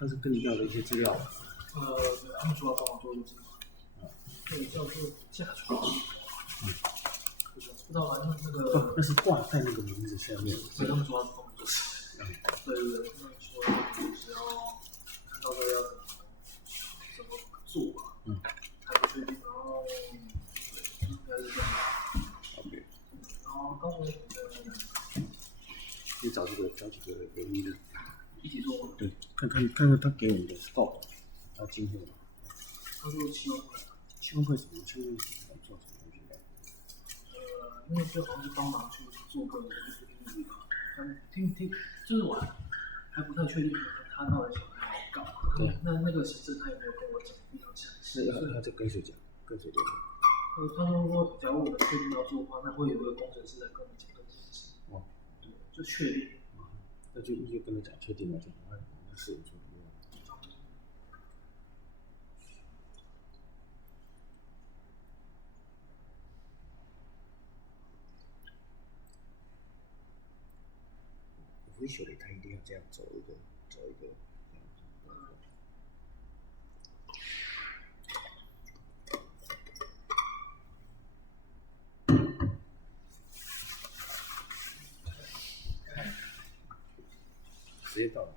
他是跟你要的一些资料。他们主要帮我做录制，这个叫做驾床。不知道反正那个。那是挂在那个名字下面。所以他们主要帮我做事。对，那你说就是要看到这要怎么做吧。还不确定，然后应该是这样。OK。然后告诉你你找几个有利的。一起做吗？对，看看他给我们的 scope， 要今天。他说7万块。7万块什么？7万块是做什么东西的？因为这好像是帮忙去做个就是定义吧，听就是我还不太确定他到底想要干嘛。对。那个行政他也没有跟我讲非常详细。他在跟谁讲？跟谁讲？他说，假如我们确定要做的话，那会有一个工程师来跟我们讲更详细。哦。对，就确定。那就跟他讲确定了，就赶快试做。我会觉得他一定要这样走一个。时间到了。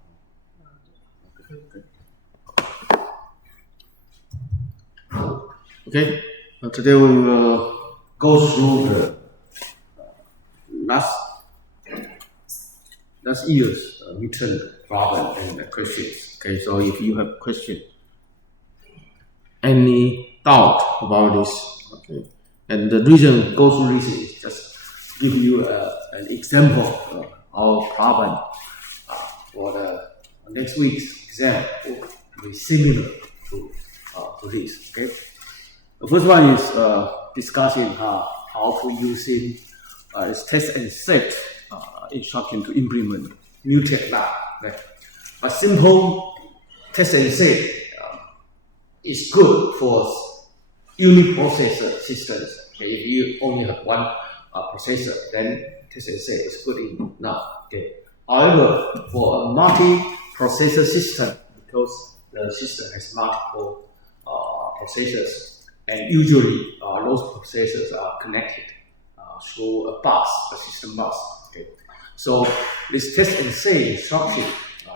Okay. Today we will go through the last year's midterm problem and questions. Okay, so if you have question, any doubt about this, okay, and the reason we go through this is just give you an example of our problem for the next week's exam will be similar to this. Okay, the first one is discussing how to using this test and set instruction to implement new technique. Okay? But simple test and set is good for uniprocessor systems. Okay? If you only have one processor, then test and set is good enough. Okay? However, for a multi-processor system, because the system has multiple processors, and usually those processors are connected through a bus, a system bus. Okay? So this test and set instruction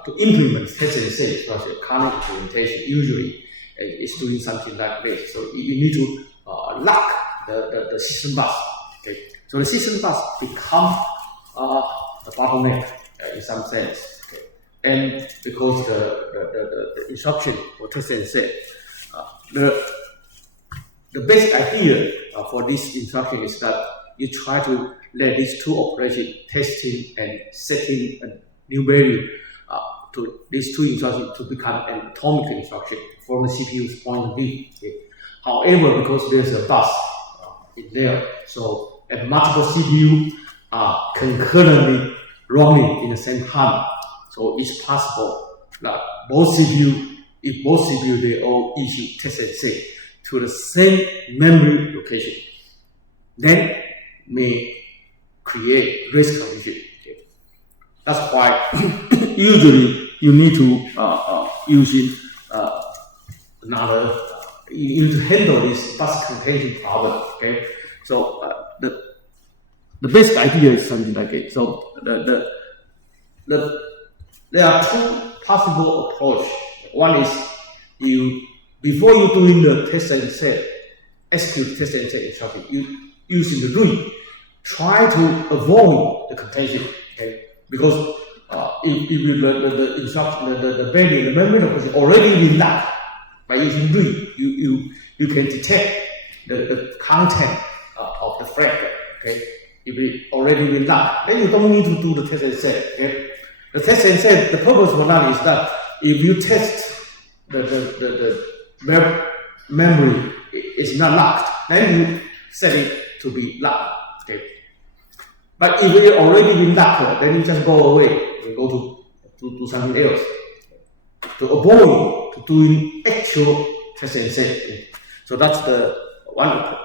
to implement test and set instruction, current implementation usually is doing something like this. So you need to lock the system bus. Okay? So the system bus becomes a bottleneck in some sense. Okay? And because the instruction for test and set, the basic idea for this instruction is that you try to let these two operations, testing and setting a new value, to these two instructions to become an atomic instruction from the CPU's point of view. Okay. However, because there's a bus in there, so and multiple CPU are concurrently running in the same time, so it's possible that if both CPU they all issue test and set to the same memory location, then may create race condition. Okay. That's why usually you need to using another. You need to handle this bus contention problem. Okay, so the basic idea is something like it. So there are two possible approaches. One is before you doing the test and set, execute test and set instruction, you using the read, try to avoid the contention. Okay, because if the instruction, the value, the memory location already been locked by using read, you can detect the content of the fragment. Okay, if it already been locked, then you don't need to do the test and set. Okay, the test and set, the purpose for that is that if you test the memory is not locked, then you set it to be locked. Okay, but if it already been locked, then you just go away. You go to do something else to avoid doing actual test and set. Okay. So that's the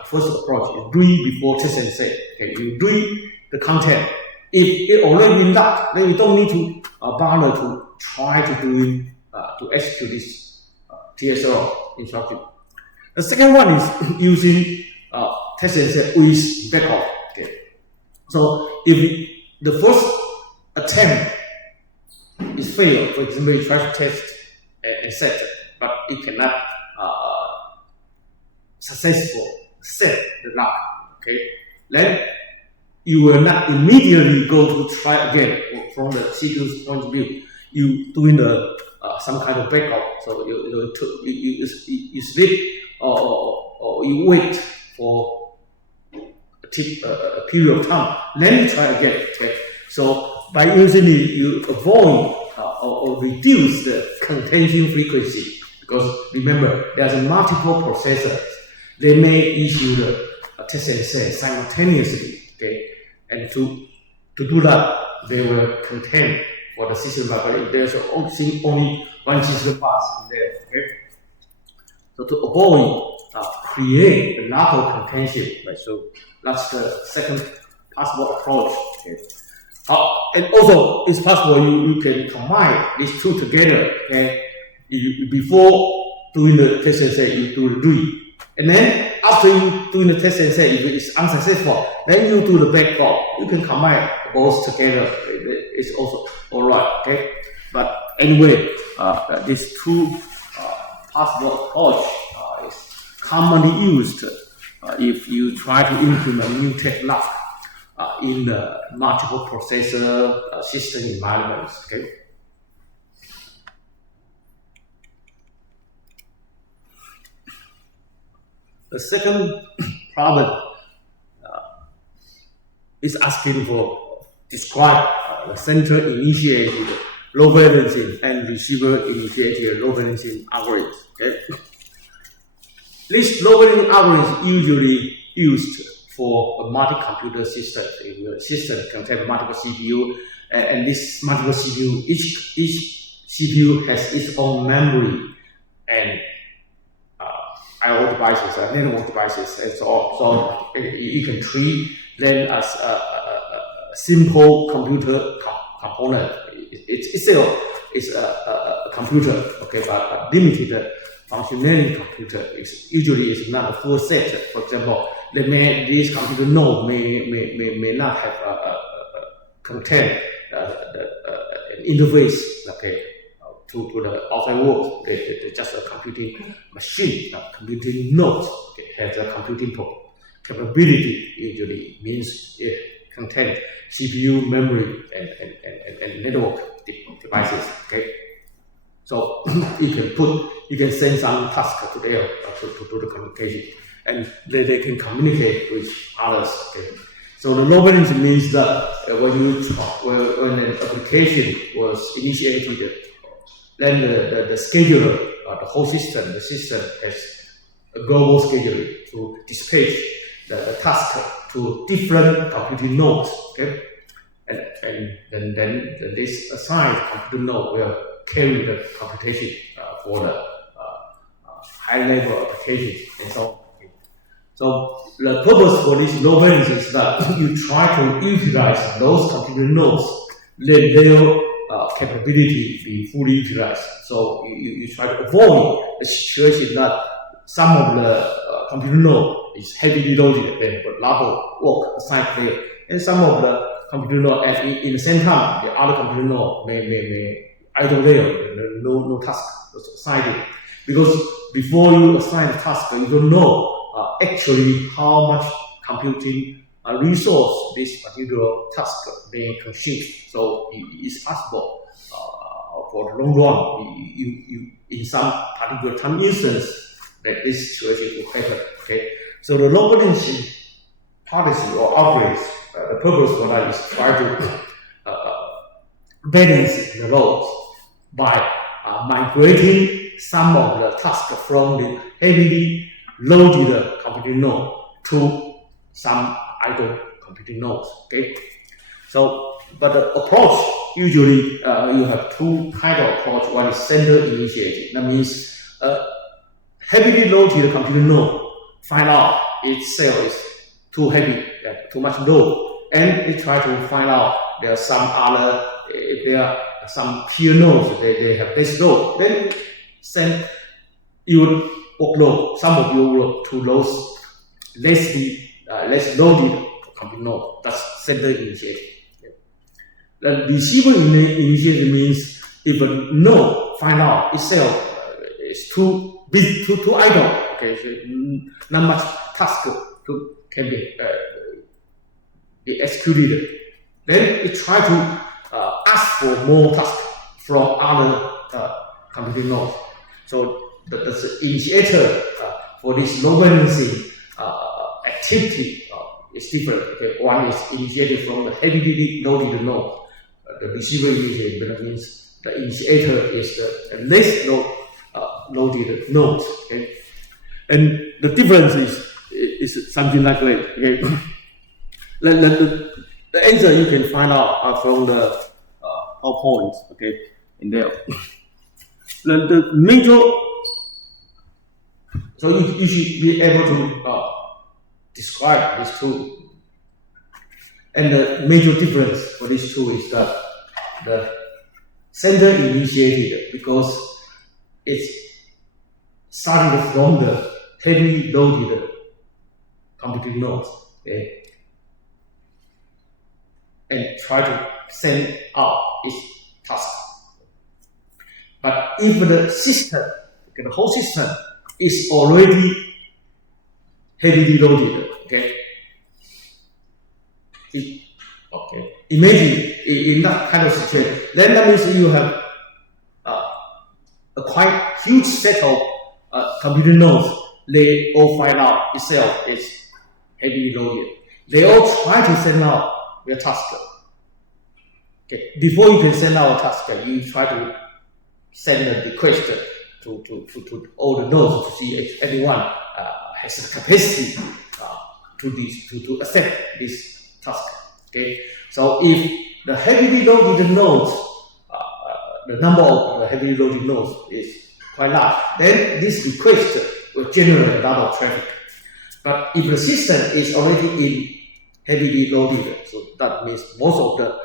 first approach is read before test and set. Okay, you read the content. If it already been locked, then you don't need to bother to try to doing to execute this TSO instruction. The second one is using test and set with backup. Okay. So if the first attempt is failed, for example, you try to test and set, but it cannot successful set the lock. Okay, then you will not immediately go to try again. From the CPU's point of view, you doing the some kind of backup. So you sleep or you wait for a period of time, then you try again. Okay, so by using it, you avoid or reduce the contention frequency, because remember there's multiple processors. They may issue the test and set simultaneously. Okay, and to do that, they will contend for the system bus. But if there's only one system bus in there, okay. So to avoid create a lot of contention, right? So that's the second possible approach. Okay. And also, it's possible you can combine these two together. Okay, before doing the test and set, you do the read. And then after you doing the test and set, if it's unsuccessful, then you do the backup. You can combine both together. It's also alright. Okay, but anyway, these two possible approach is commonly used if you try to implement new tech lock in the multiple processor system environments. Okay. The second problem is asking for describe the central initiated low balancing and receiver initiated low balancing algorithms. Okay, this low balancing algorithm is usually used for a multi-computer system. If your system contains multiple CPU, and this multiple CPU, each CPU has its own memory and I/O devices, network devices, and so on. So you can treat them as a simple computer component. Itself is a computer, okay, but a limited functionality computer. Usually is not a full set. For example, this computer node may not have contain an interface, okay, to the outside world. It's just a computing machine, a computing node. Okay, has a computing capability. Usually means it contains CPU, memory, and network devices. Okay, so you can send some task to there to do the communication, and they can communicate with others. Okay, so the low balancing means that when an application was initiated, then the scheduler, the whole system, the system has a global scheduler to dispatch the task to different computing nodes. Okay, and then this assigned computer node will carry the computation for the high-level applications and so on. Okay. So the purpose for this low balancing is that you try to utilize those computer nodes, let their capability be fully utilized. So you try to avoid the situation that some of the computer node is heavily loaded, then a lot of work assigned there, and some of the computer node, and in the same time, the other computer node may idle there, no task was assigned. Because before you assign a task, you don't know actually how much computing resource this particular task may consume. So it's possible for the long run, you in some particular time instance that this situation will happen. Okay, so the low balancing policy or algorithms, the purpose for that is try to balance the loads by migrating some of the tasks from the heavily loaded computing node to some idle computing nodes. Okay, so but the approach usually you have two kind of approach. One is center initiated. That means heavily loaded computing node find out its cell is too heavy, too much load, and it try to find out there are some other, if there are some peer nodes, they have less load, then send your workload, some of your work to those less loaded compute node. That's sender initiative. The receiver initiative means if a node find out itself is too big, too idle, okay, so not much task can be executed. Then it try to ask for more tasks from other computing nodes. So the initiator for this low latency activity is different. Okay, one is initiated from the heavily loaded node. The receiver initiator means the initiator is the less loaded node. Okay, and the difference is something like that. Okay, the answer you can find out from the PowerPoint. Okay, in there. The major, so you should be able to describe these two. And the major difference for these two is that the sender initiated because it's started from the heavily loaded computing nodes, okay, and try to send out its task. But if the system, the whole system is already heavily loaded, okay, imagine in that kind of situation, then that means you have a quite huge set of computer nodes. They all find out itself is heavily loaded. They all try to send out their task. Okay, before you can send out a task, you try to send a request to all the nodes to see if anyone has the capacity to accept this task. Okay, so if the heavily loaded nodes, the number of the heavily loaded nodes is quite large, then this request will generate a lot of traffic. But if the system is already in heavily loaded, so that means most of the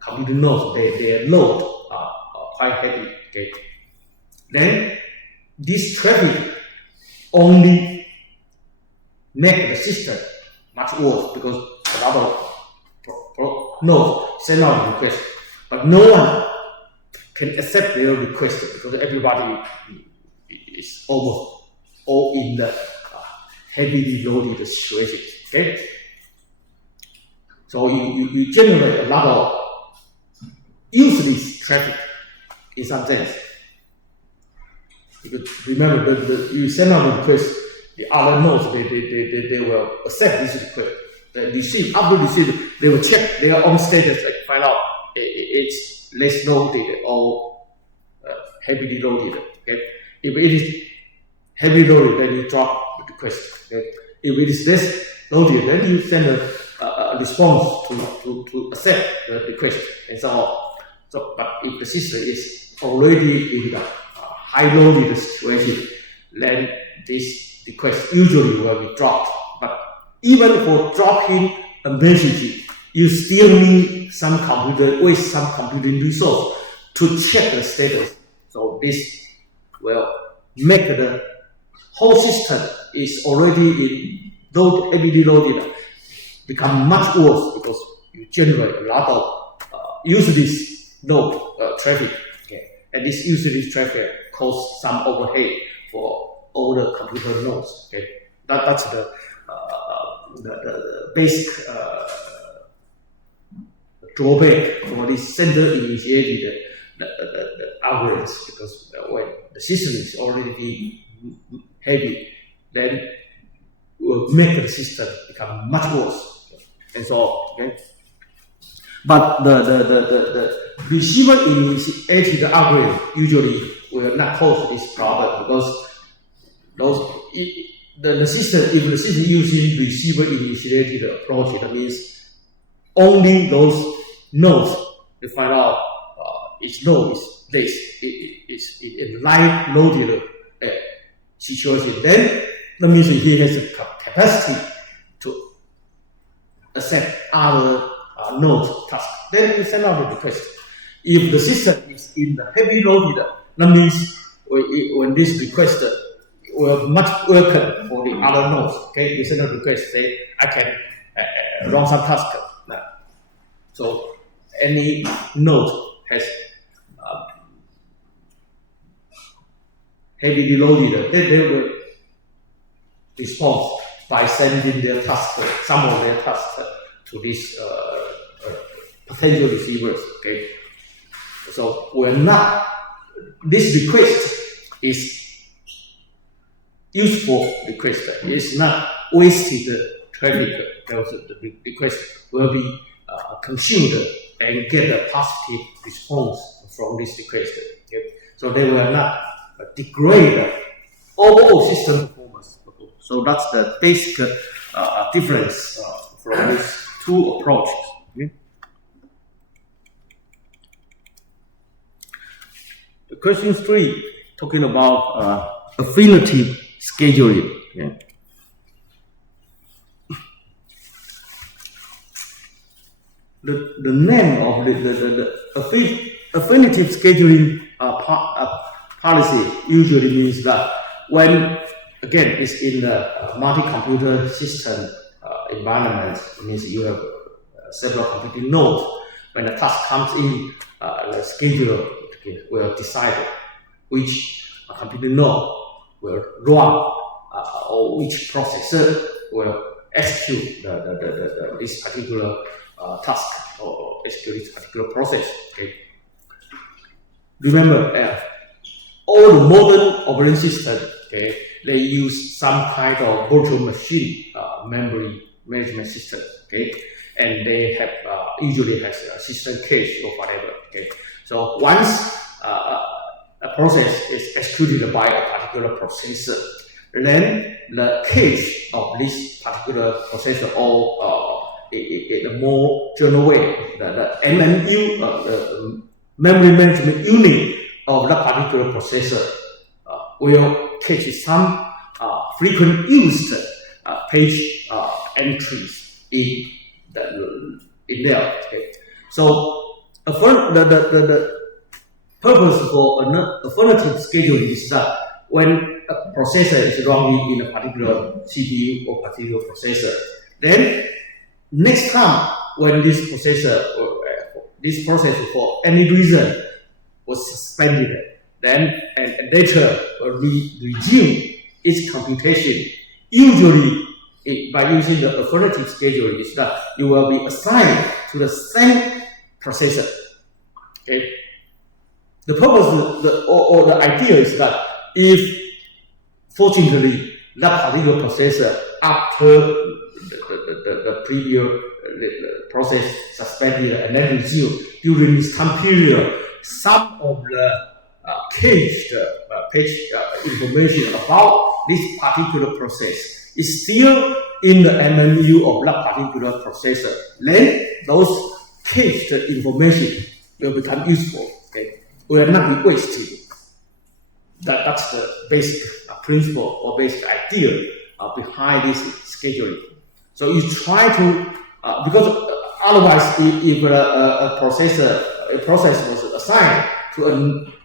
computer nodes, their load are quite heavy. Okay, then this traffic only make the system much worse because a lot of nodes send out a request, but no one can accept their request because everybody is almost all in the heavily loaded situation. Okay, so you generate a lot of useless traffic in some sense. Because remember, you send out a request, the other nodes they will accept this request. After receive, they will check their own status and find out it's less loaded or heavily loaded. Okay? If it is heavily loaded, then you drop the request. Okay? If it is less loaded, then you send a response to accept the request and so on. So, but if the system is already in the high loaded situation, then this request usually will be dropped. But even for dropping a message, you still need some computing resource to check the status. So this will make the whole system is already in heavily loaded become much worse because you generate a lot of useless node traffic. Okay. And this useless traffic cause some overhead for all the computer nodes. Okay. That's the basic drawback for this sender initiated the algorithms, because when the system is already being heavy, then will make the system become much worse, and so on. Okay? But the receiver initiated algorithm usually will not cause this problem because if the system using receiver initiated approach, that means only those nodes they find out each node is less, is in light loaded situation. Then that means he has a capacity to accept other nodes tasks. Then you send out a request. if the system is in the heavy loaded, that means when this request will much welcome for the other nodes. Okay, you send a request, say I can run some task. So any node has heavily loaded, they will respond by sending their task, some of their tasks to these potential receivers. Okay, so this request is useful request. It's not wasted traffic. The request will be consumed and get a positive response from this request. Okay? So they will not degrade overall system performance. So that's the basic difference from these two approaches. Okay? The question 3, talking about affinity scheduling. Yeah. The name of the affinity scheduling policy usually means that when, again, it's in the multi-computer system environment, it means you have several computing nodes. When the task comes in, the scheduler will decide which computing node will run or which processor will execute this particular task or execute this particular process. Okay. Remember, all the modern operating systems, okay, they use some kind of virtual machine memory management system, okay, and they have usually has a system cache or whatever. Okay, so once a process is executed by a particular processor, then the cache of this particular processor, or in a more general way, the MMU, the memory management unit of that particular processor, will catch some frequent used page entries in there. Okay. So the purpose for an affirmative scheduling is that when a processor is running in a particular CPU or particular processor, then next time when this processor for any reason was suspended, then and later will resume its computation. Usually, by using the affirmative scheduling, is that you will be assigned to the same processor. Okay. The purpose or the idea is that if, fortunately, that particular processor, after the previous process suspended and then resumed during this time period, some of the cached page information about this particular process is still in the MMU of that particular processor, then those cached information will become useful. Okay, will not be wasted. That's the basic principle or basic idea behind this scheduling. So you try to, because otherwise, if a process was assigned to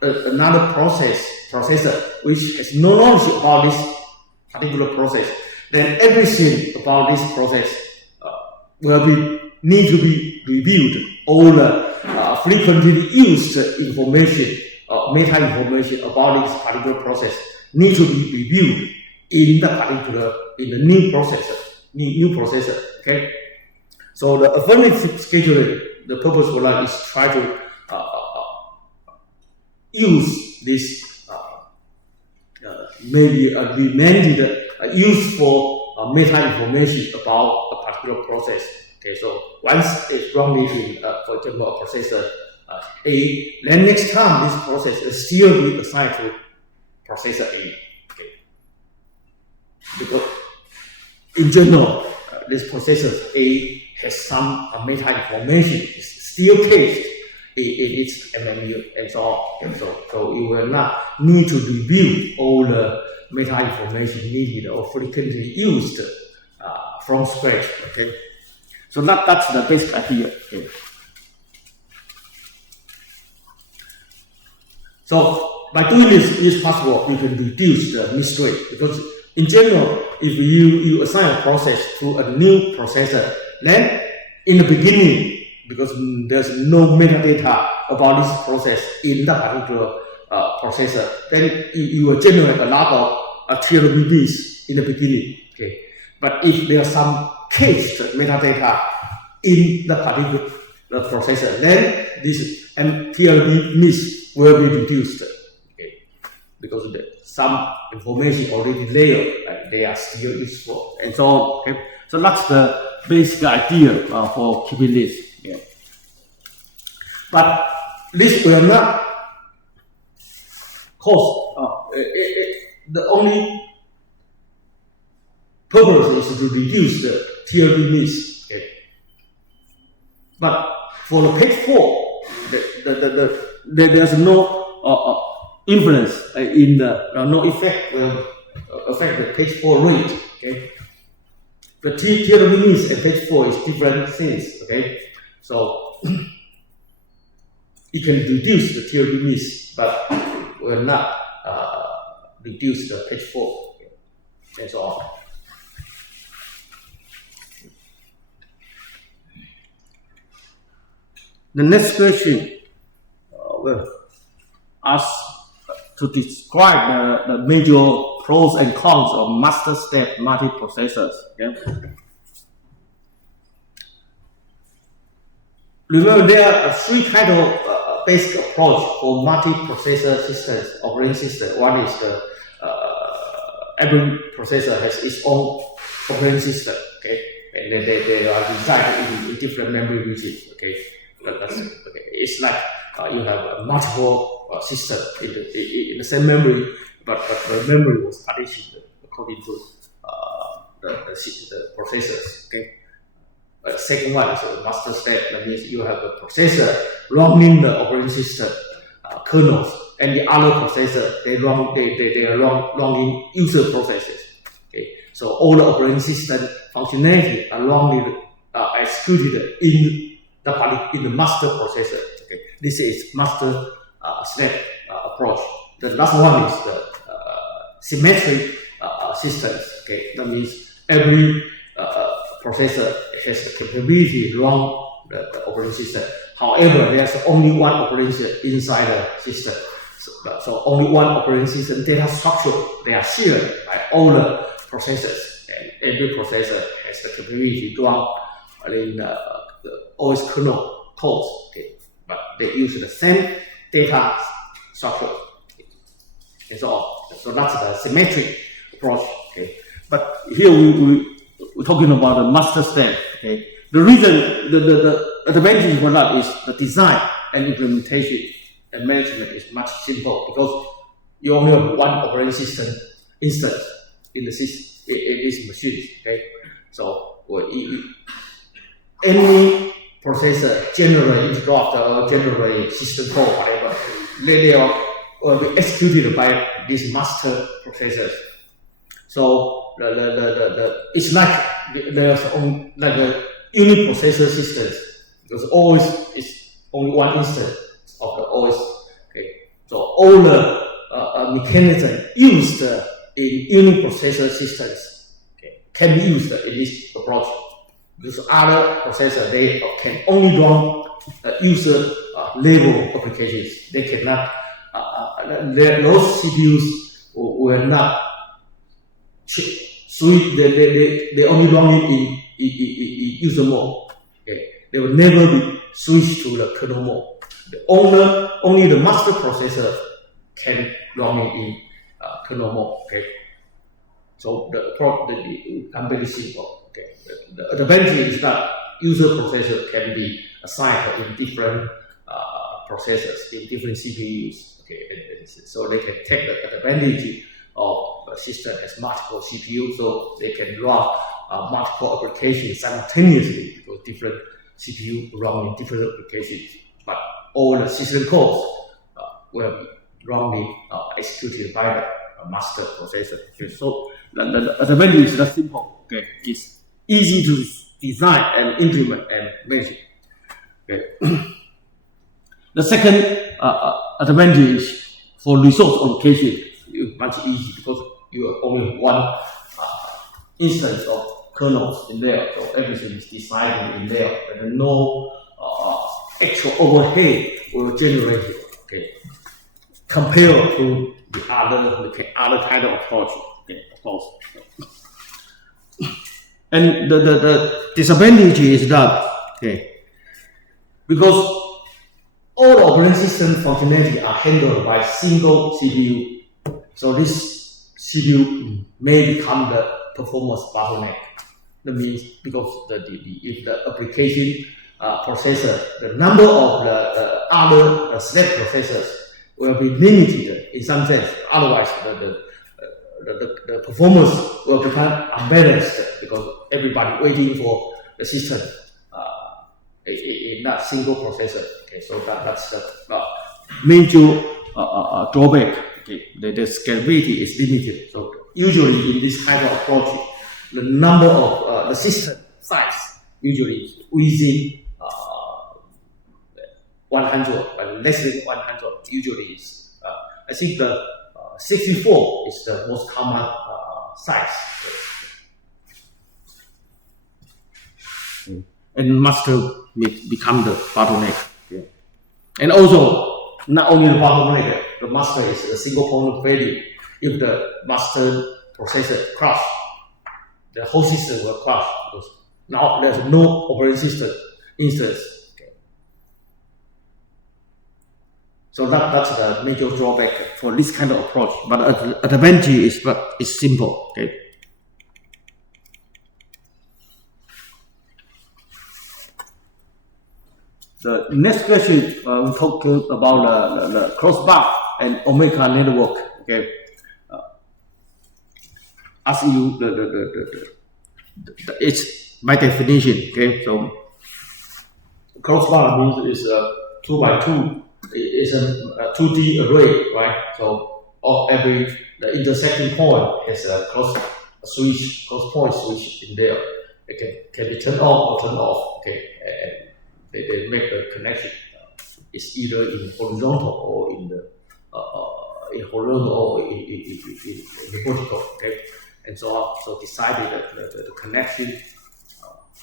another processor which has no knowledge about this particular process, then everything about this process will need to be reviewed. All the frequently used information, meta information about this particular process need to be reviewed in the new processor. Okay. So the affirmative scheduling, the purpose for that is try to use this maybe a remanded useful meta information about a particular process. Okay, so once it's running in, for example, a processor A, then next time this process will still be assigned to processor A. Okay. Because in general, this processor A has some meta information, is still cached in its MMU and so on. And so you will not need to review all the meta information needed or frequently used from scratch. Okay. So that's the basic idea. Okay. So by doing this, it's possible you can reduce the miss rate, because in general, if you assign a process to a new processor, then in the beginning, because there's no metadata about this process in that particular processor, then you will generate a lot of TLB miss in the beginning. Okay, but if there's some cached metadata in the particular processor, then this TLB miss will be reduced. Okay, because some information already there, and they are still useful, and so on. Okay, so that's the basic idea for keeping this. Yeah. But this will not cause, the only purpose is to reduce the TLB miss. Okay. But for the page 4, there's no influence in the, no effect will affect the page 4 rate. Okay. The TLB miss and page 4 is different things. Okay. So it can reduce the TLB miss, but will not reduce the page 4, and so on. The next question will ask to describe the major pros and cons of master step multiprocessors. Okay? Remember, there are 3 kinds of basic approach for multiprocessor systems, operating system. One is every processor has its own operating system. Okay, and they are designed in different memory regions. Okay, it's like you have multiple systems in the same memory, but the memory was partitioned according to the processors. Okay. The second one is a master step. That means you have a processor running the operating system kernels, and the other processor they are running user processes. Okay, so all the operating system functionality are executed in the master processor. Okay, this is master step approach. The last one is the symmetric systems. Okay, that means every processor has the capability to run the operating system. However, there's only one operating system inside the system. So only one operating system data structure, they are shared by all the processors, and every processor has the capability to run in the OS kernel codes. Okay, but they use the same data structure, and so on. So that's the symmetric approach. Okay, but here we're talking about the master step. Okay, the reason, the advantage for that is the design and implementation and management is much simpler, because you only have one operating system instance in these machines. Okay, so any processor generate interrupt or generate system call, whatever, they will be executed by these master processors. So it's like there's only like a uniprocessor systems, because always it's only one instance of the OS. Okay, so all the mechanism used in uniprocessor systems, okay, can be used in this approach. Because other processors, they can only run user level applications. They cannot. Those CPUs will not switch. They only run it in user mode. Okay, they will never be switched to the kernel mode. Only the master processor can run it in kernel mode. Okay, so the very simple. Okay, the advantage is that user processor can be assigned in different processors, in different CPUs. Okay, so they can take the advantage of a system has multiple CPUs, so they can run multiple applications simultaneously, because different CPU run in different applications, but all the system codes will be running executed by the master processor. Okay, so the advantage is that simple. Okay, it's easy to design and implement and manage. Okay. The second advantage for resource allocation, it's much easy because you have only one instance of kernels in there, so everything is decided in there, and no extra overhead will generate it. Okay, compared to the other kind of approach. Okay, of course. And the disadvantage is that, okay, because all the operating system functionality are handled by single CPU, so this CPU may become the performance bottleneck. That means because if the application processor, the number of the other step processors will be limited in some sense. Otherwise, the performance will become unbalanced because everybody waiting for the system in that single processor. Okay, so that's the major drawback. Okay, the scalability is limited. So usually in this kind of approach, the number of the system size usually within 100, but less than 100 usually is. I think the 64 is the most common size. And master become the bottleneck. Okay. And also, not only the bottleneck, the master is a single point of failure. If the master processor crash, the whole system will crash because now there's no operating system instance. Okay. So that's the major drawback for this kind of approach. But the advantage is simple. Okay. The next question, we're talking about the crossbar and Omega network. Okay, as you it's by definition. Okay, so crossbar means is a 2 by 2. It's a 2D array, right? So the intersecting point has a cross point switch in there. It can be turned on or turned off. Okay. They make the connection. It's either in horizontal or in vertical. Okay, and so on. So decided that the connection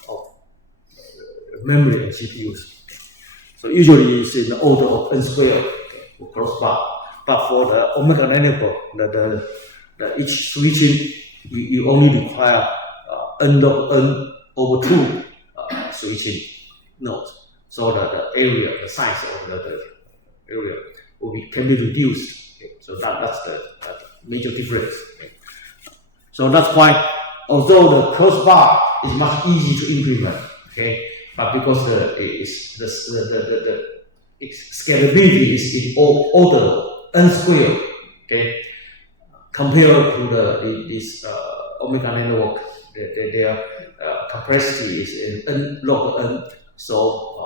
of memory and CPUs. So usually it's in the order of n squared, okay, for crossbar. But for the Omega network, the each switching you only require n over 2 switching nodes. So the area, the size of the area can be reduced. Okay. So that's the major difference. Okay. So that's why, although the crossbar is much easier to implement, okay, but because the scalability is in order n squared, okay, compared to this Omega network, their complexity is in n log n. So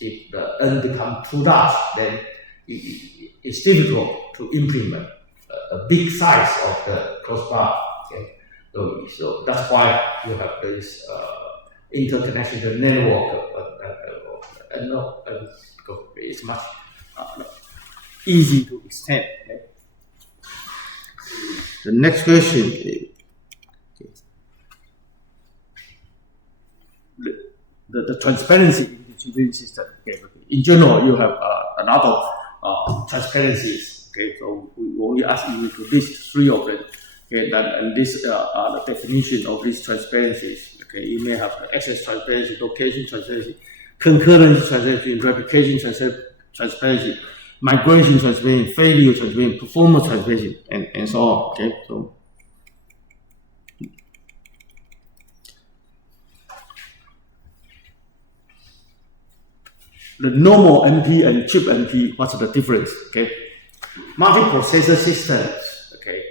if the n becomes too large, then it's difficult to implement a big size of the crossbar. Okay? So that's why you have this interconnection to the network, and it's much easy to extend. Okay? The next question is, the transparency in the distribution system. Okay. In general, you have a lot of transparencies. Okay, so we only ask you to list 3 of them. Okay, and these are the definition of these transparencies. Okay, you may have access transparency, location transparency, concurrency transparency, replication transparency, migration transparency, failure transparency, performance transparency, and so on. Okay, so. The normal NP and chip NP, what's the difference? Okay, multiprocessor systems. Okay,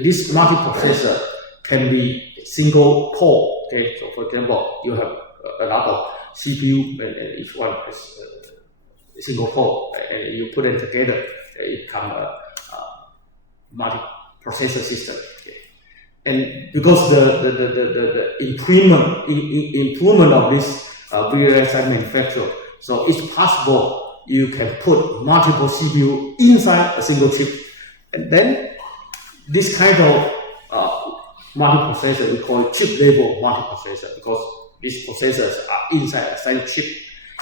this multiprocessor can be single core. Okay, so for example, you have a lot of CPU and each one is a single core, and you put them together, it becomes a multiprocessor system. Okay. And because the improvement of this VLSI manufacturer. So it's possible you can put multiple CPU inside a single chip, and then this kind of multiprocessor we call it chip level multiprocessor, because these processors are inside the same chip.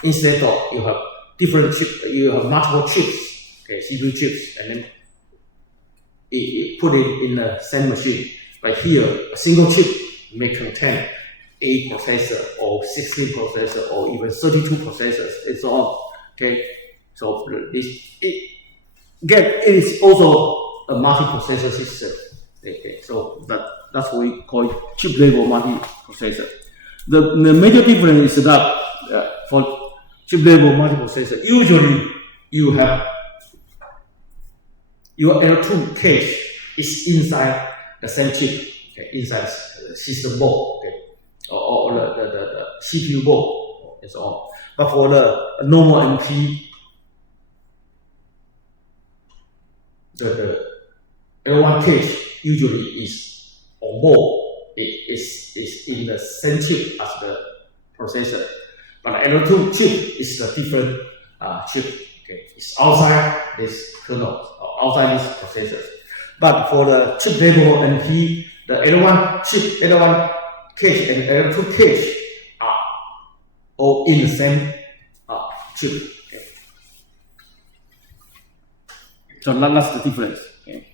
Instead of you have different chip, you have multiple chips, okay, CPU chips, and then put it in the same machine. But here, a single chip may contain 8 processor or 16 processor or even 32 processors and so on. Okay, so it is also a multiprocessor system. Okay, so that's what we call chip level multiprocessor. The major difference is that for chip level multiprocessor, usually you have your L2 cache is inside the same chip, okay, inside the system board, okay, or the CPU board and so on. But for the normal MP, the L1 cache usually is on board. It is in the same chip as the processor. But the L2 chip is a different chip. Okay, it's outside this kernel, outside this processor. But for the chip level NP, the L1 chip, L1 cache and L2 cache are all in the same chip. Okay. So that's the difference. Okay.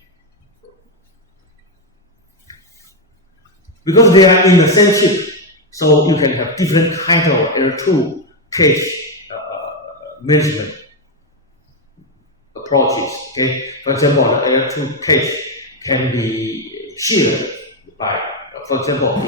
Because they are in the same chip, so you can have different kind of L2 cache management approaches. Okay, for example, the L2 cache can be shared by, for example,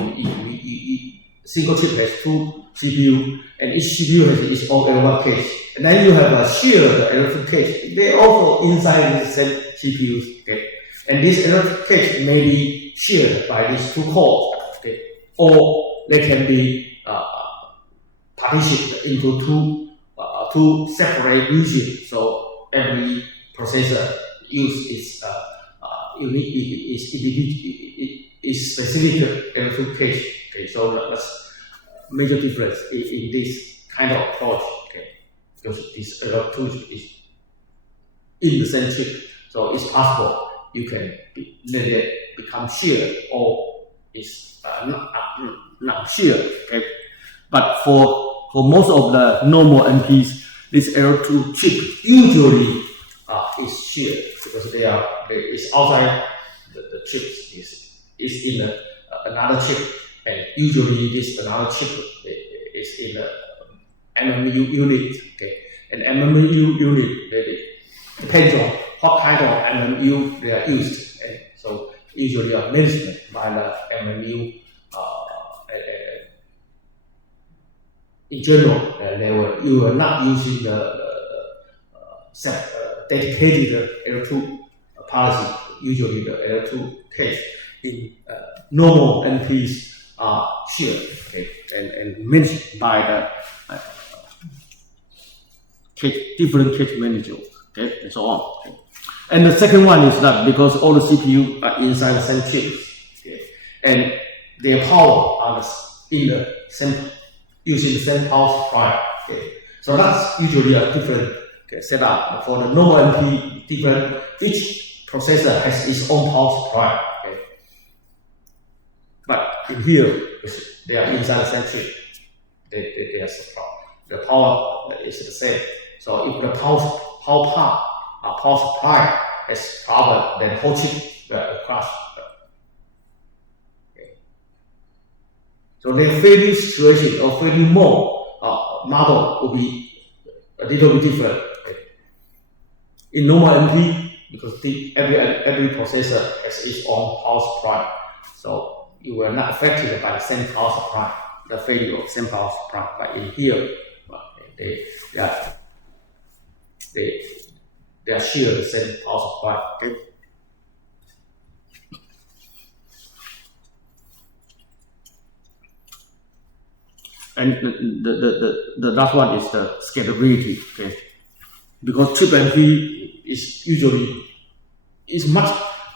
single chip has 2 CPU, and each CPU has its own L1 cache, and then you have a shared L2 cache. They also inside the same CPUs. Okay, and this L2 cache may be shared by these 2 cores. Okay, or they can be partitioned into two separate regions. So every processor use its its specific L2 cache. Okay, so that's major difference in this kind of approach. Okay, because this L2 is in the same chip, so it's possible you can let it become shared or is not shared. Okay, but for most of the normal NPs, this L2 chip usually is shared because it's outside the chips is in another chip, and usually this another chip is in the MMU unit. Okay, and MMU unit depends on what kind of MMU they are used, and so usually are managed by the MMU. In general, you are not using the dedicated L2 policy. Usually the L2 cache in normal NPs are shared, okay, and managed by the different cache managers, okay, and so on. Okay. And the second one is that because all the CPU are inside the same chips, okay, and their power are in the same, using the same power supply. Okay. So that's usually a different setup. For the normal NP, different, each processor has its own power supply. Okay. But in here, they are inside the same chip. They are supply. The power is the same. So if the power supply has problem, then whole chip will crash. Okay. So the failure situation or failure mode model will be a little bit different. Okay. In normal NP, because every processor has its own power supply, so you were not affected by the same power supply, the failure of same power supply. But in here, they are share the same power supply. Okay. And the last one is the scalability. Okay, because chip NP is much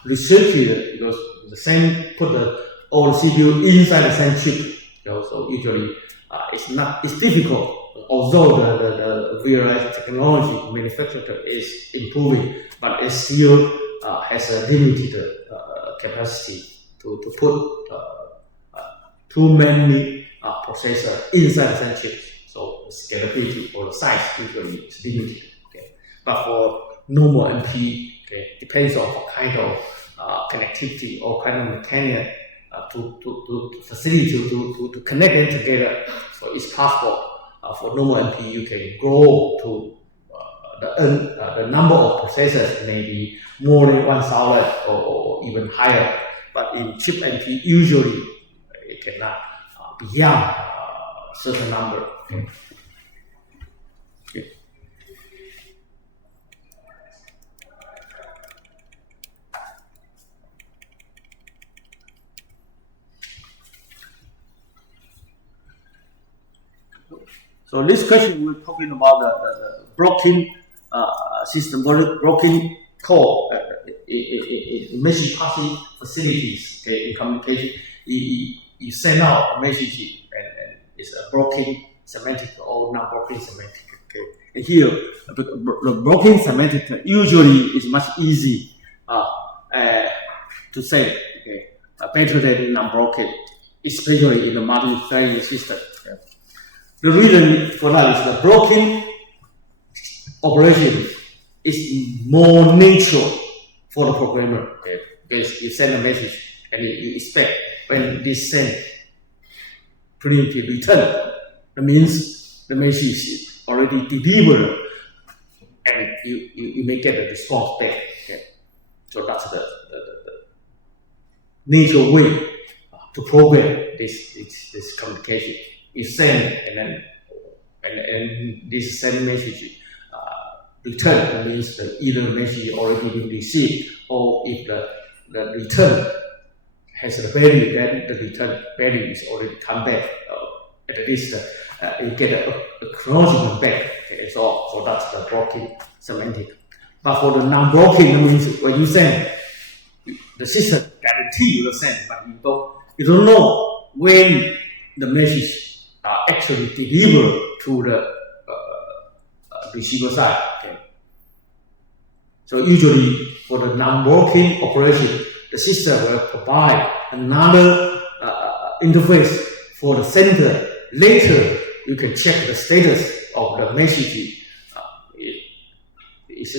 restricted because the same put all the CPU inside the same chip. You know, so usually it's difficult although the VRI technology manufacturer is improving, but it still has a limited capacity to put too many processors inside the same chip. So the scalability or the size usually is limited. Okay, but for normal MP, okay, depends on what kind of connectivity or kind of mechanic to facilitate to connect them together. So it's possible for normal MP you can grow to the number of processors maybe more than 1,000 or even higher. But in chip MP usually it cannot beyond certain number. Okay. So this question we're talking about the blocking system, blocking code in message passing facilities. Okay, in communication, you send out a message and it's a blocking semantic or non-blocking semantic. Okay, and here the blocking semantic usually is much easy to say. Okay, better than non-blocking, especially in the multi-threading system. Okay. The reason for that is the blocking operation is more natural for the programmer. Okay? Because you send a message and you expect when this send primitive return, that means the message is already delivered and you may get a response back. Okay? So that's the natural way to program this communication. You send and this send message return, that means that either message already been received, or if the return has a value, then the return value is already come back. At least you get a acknowledgement back. Okay, so that's the blocking semantic. But for the non-blocking, that means when you send, the system guarantee you will send, but you don't know when the message actually delivered to the receiver side. Okay. So usually for the non-blocking operation, the system will provide another interface for the sender. Later, you can check the status of the message. It's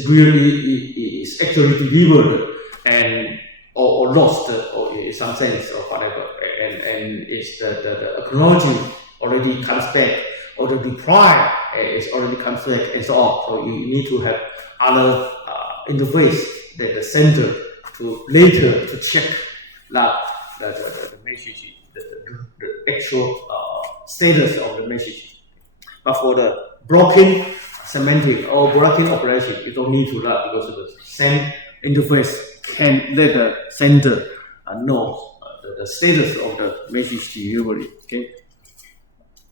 actually delivered and or lost or in some sense or whatever, and it's the acknowledgement already comes back, or the reply is already comes back, and so on. So you need to have other interface that the sender to later to check that the message, the actual status of the message. But for the blocking semantic or blocking operation, you don't need to that because the same interface can let the sender know the status of the message delivery. Okay.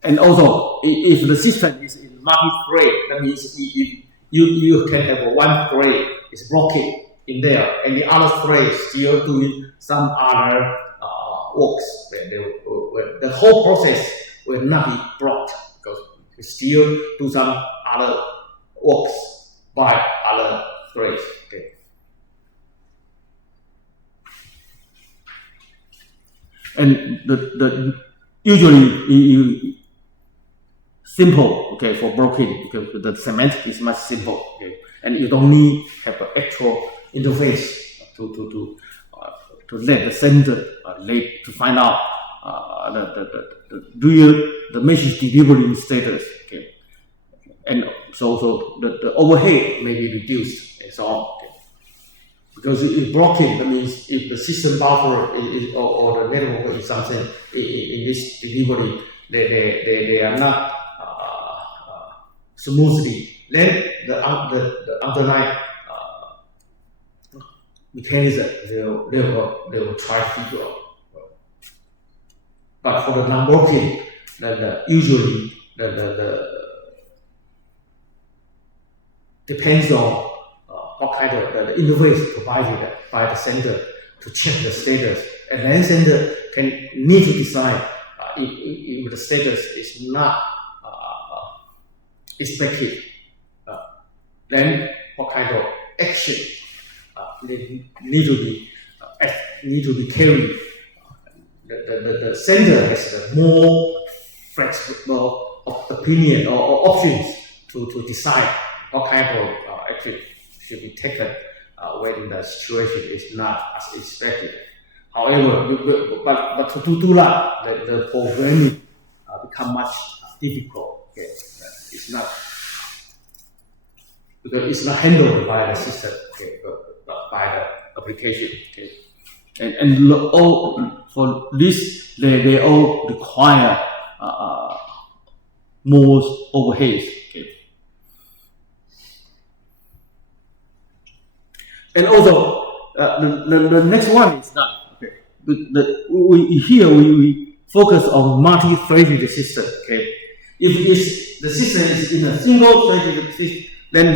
And also, if the system is in multi-thread, that means you can have one thread is blocking in there, and the other thread still doing some other works. The whole process will not be blocked because you still do some other works by other threads. Okay. And the usually simple, okay, for blocking because the semantic is much simple, okay, and you don't need have an actual interface to let the sender to find out the message delivery status, okay, and so the overhead may be reduced and so on. Okay. Because if blocking, that means if the system buffer or the network is something in this delivery, they are not smoothly, then the underlying mechanism they will try to figure out. But for the non-blocking, usually the depends on what kind of the interface provided by the sender to check the status, and then sender can need to decide if the status is not expected. Then what kind of action need to be carried. The center has the more flexible opinion or options to decide what kind of action should be taken when the situation is not as expected. However, but to do that, the programming become much difficult. Okay, it's not because it's not handled by the system, okay, but by the application. Okay, and all for this they all require more overheads. Okay. And also the next one is that we focus on multi-threaded system. Okay, if the system is in a single-threaded system, then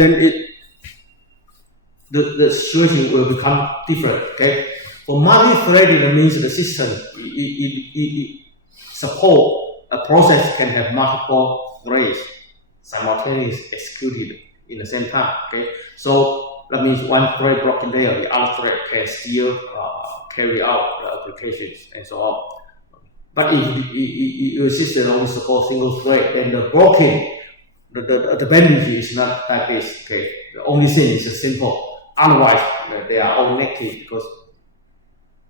the situation will become different. Okay, for multi-threaded means the system it support a process can have multiple threads simultaneously executed in the same time. Okay, so that means one thread broken there, the other thread can still carry out the applications and so on. But if your system only supports single thread, then the blocking, the benefit is not like this. Okay, the only thing is simple. Otherwise, they are all negative because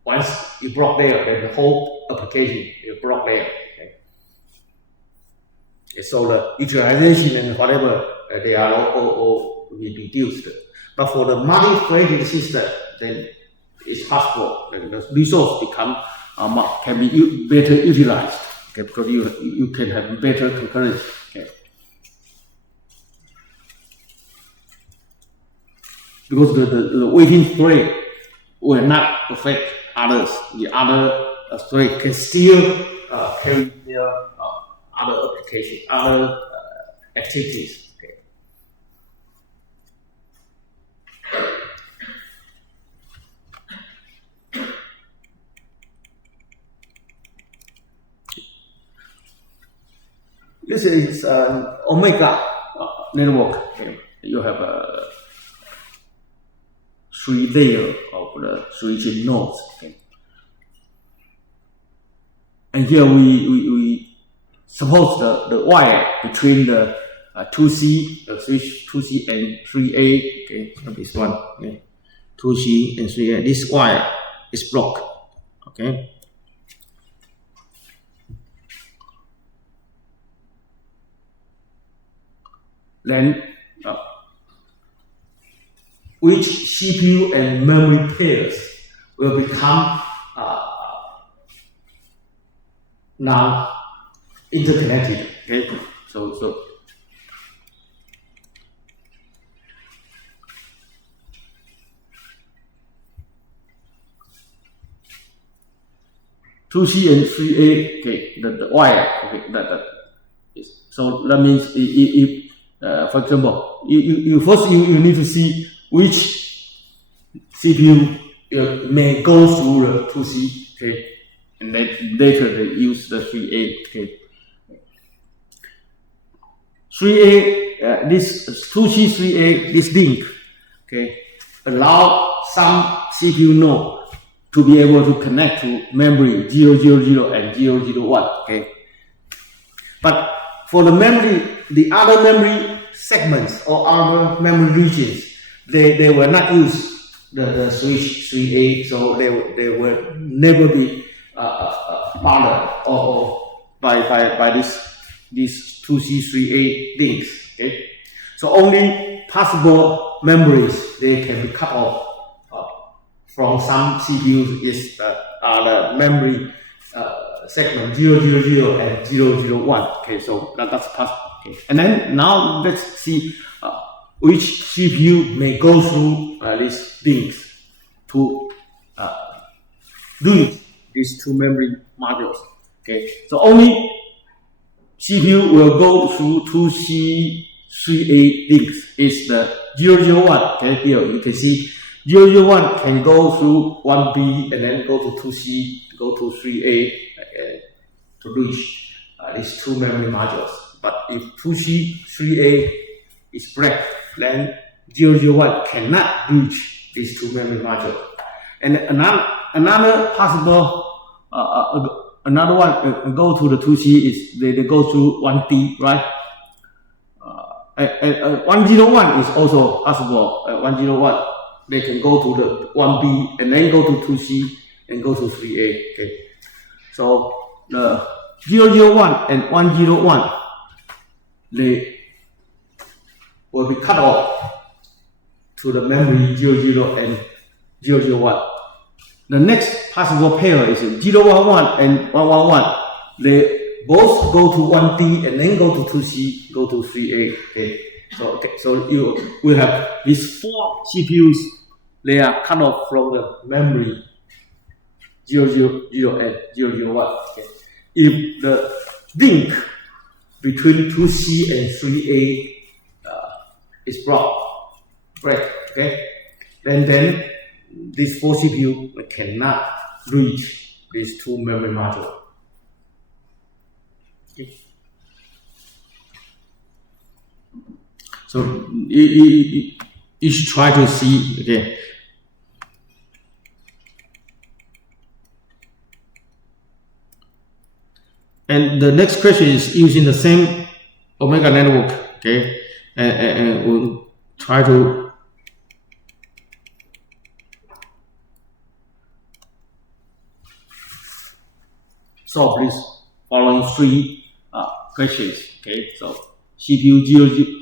once you block there, then the whole application you block there. Okay? So the utilization and whatever they are all will be reduced. But for the multi-threaded system, then it's possible that the resource can be better utilized. Okay, because you can have better concurrency. Okay. Because the waiting thread will not affect others. The other thread can still carry their other application, other activities. Okay. This is an Omega network. Okay. You have a 3 layer of the switching nodes. Okay. And here we suppose the wire between the 2C, the switch 2C and 3A. Okay, so this one, okay, 2C and 3A. This wire is blocked. Okay. Then which CPU and memory pairs will become now interconnected. Okay, so 2C and 3A. Okay, the wire. Okay, that is so that means if for example, you first you need to see which CPU may go through the 2C, okay, and then later they use the 3A, okay. 3A, this 2C 3A, this link, okay, allow some CPU node to be able to connect to memory 000 and 001, okay. But for the memory, the other memory segments or other memory regions, they will not use the switch 3A, so they will never be bothered or by these 2C 3A links. Okay, so only possible memories they can be cut off from some CPUs is the memory segment 000 and 001. Okay, so that's possible. Okay. And then now let's see which CPU may go through these links to do these two memory modules. Okay, so only CPU will go through 2C 3A links is the 001. Okay, here you can see 001 can go through 1B and then go to 2C, go to 3A to reach these two memory modules. but if 2C, 3A is black, then 001 cannot reach these two memory modules. And another possible, another one go to the 2C is they go through 1D, right? And 101 is also possible. 101, they can go to the 1B and then go to 2C and go to 3A. Okay, so the 001 and 101, they will be cut off to the memory 00 and 001. The next possible pair is 011 and 111. They both go to 1D and then go to 2C, go to 3A. Okay, so you will have these four CPUs. They are cut off from the memory 000 and 001. Okay. If the link between 2C and 3A is blocked, okay, then this 4 CPU cannot reach these two memory modules. Okay. So you should try to see, okay. And the next question is using the same Omega network, okay, and we'll try to solve these following three questions. Okay, so CPU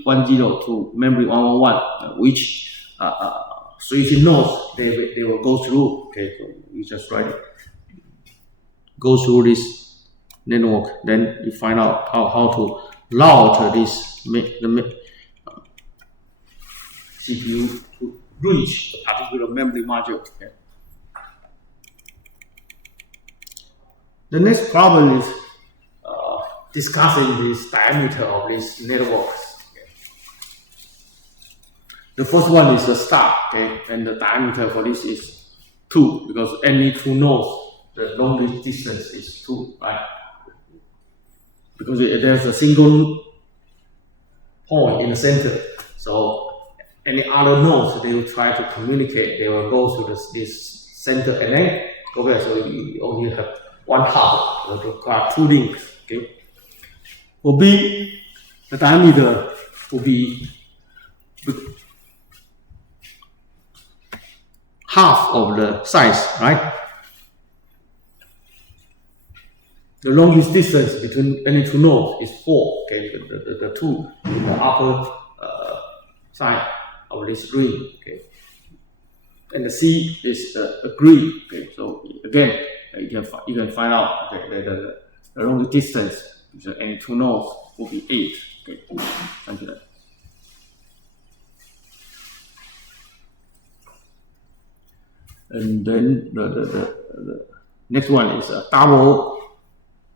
010 to memory 111, which switching nodes they will go through. Okay, so you just write it. Go through this network, then you find out how to route this CPU to reach a particular memory module. Okay. The next problem is discussing this diameter of these networks. Okay. The first one is the star, okay, and the diameter for this is 2, because any two nodes, the longest distance is 2, right? Because there's a single point in the center, so any other nodes they will try to communicate. They will go to this center and then go back. So you only have one hub. So require two links. Okay. For B, the diameter will be half of the size, right? The longest distance between any two nodes is 4. Okay, the two in the upper side of this ring. Okay, and the C is the green. Okay, so again you can find out, okay, the longest distance between any two nodes will be 8. Okay, something like that. And then the next one is a double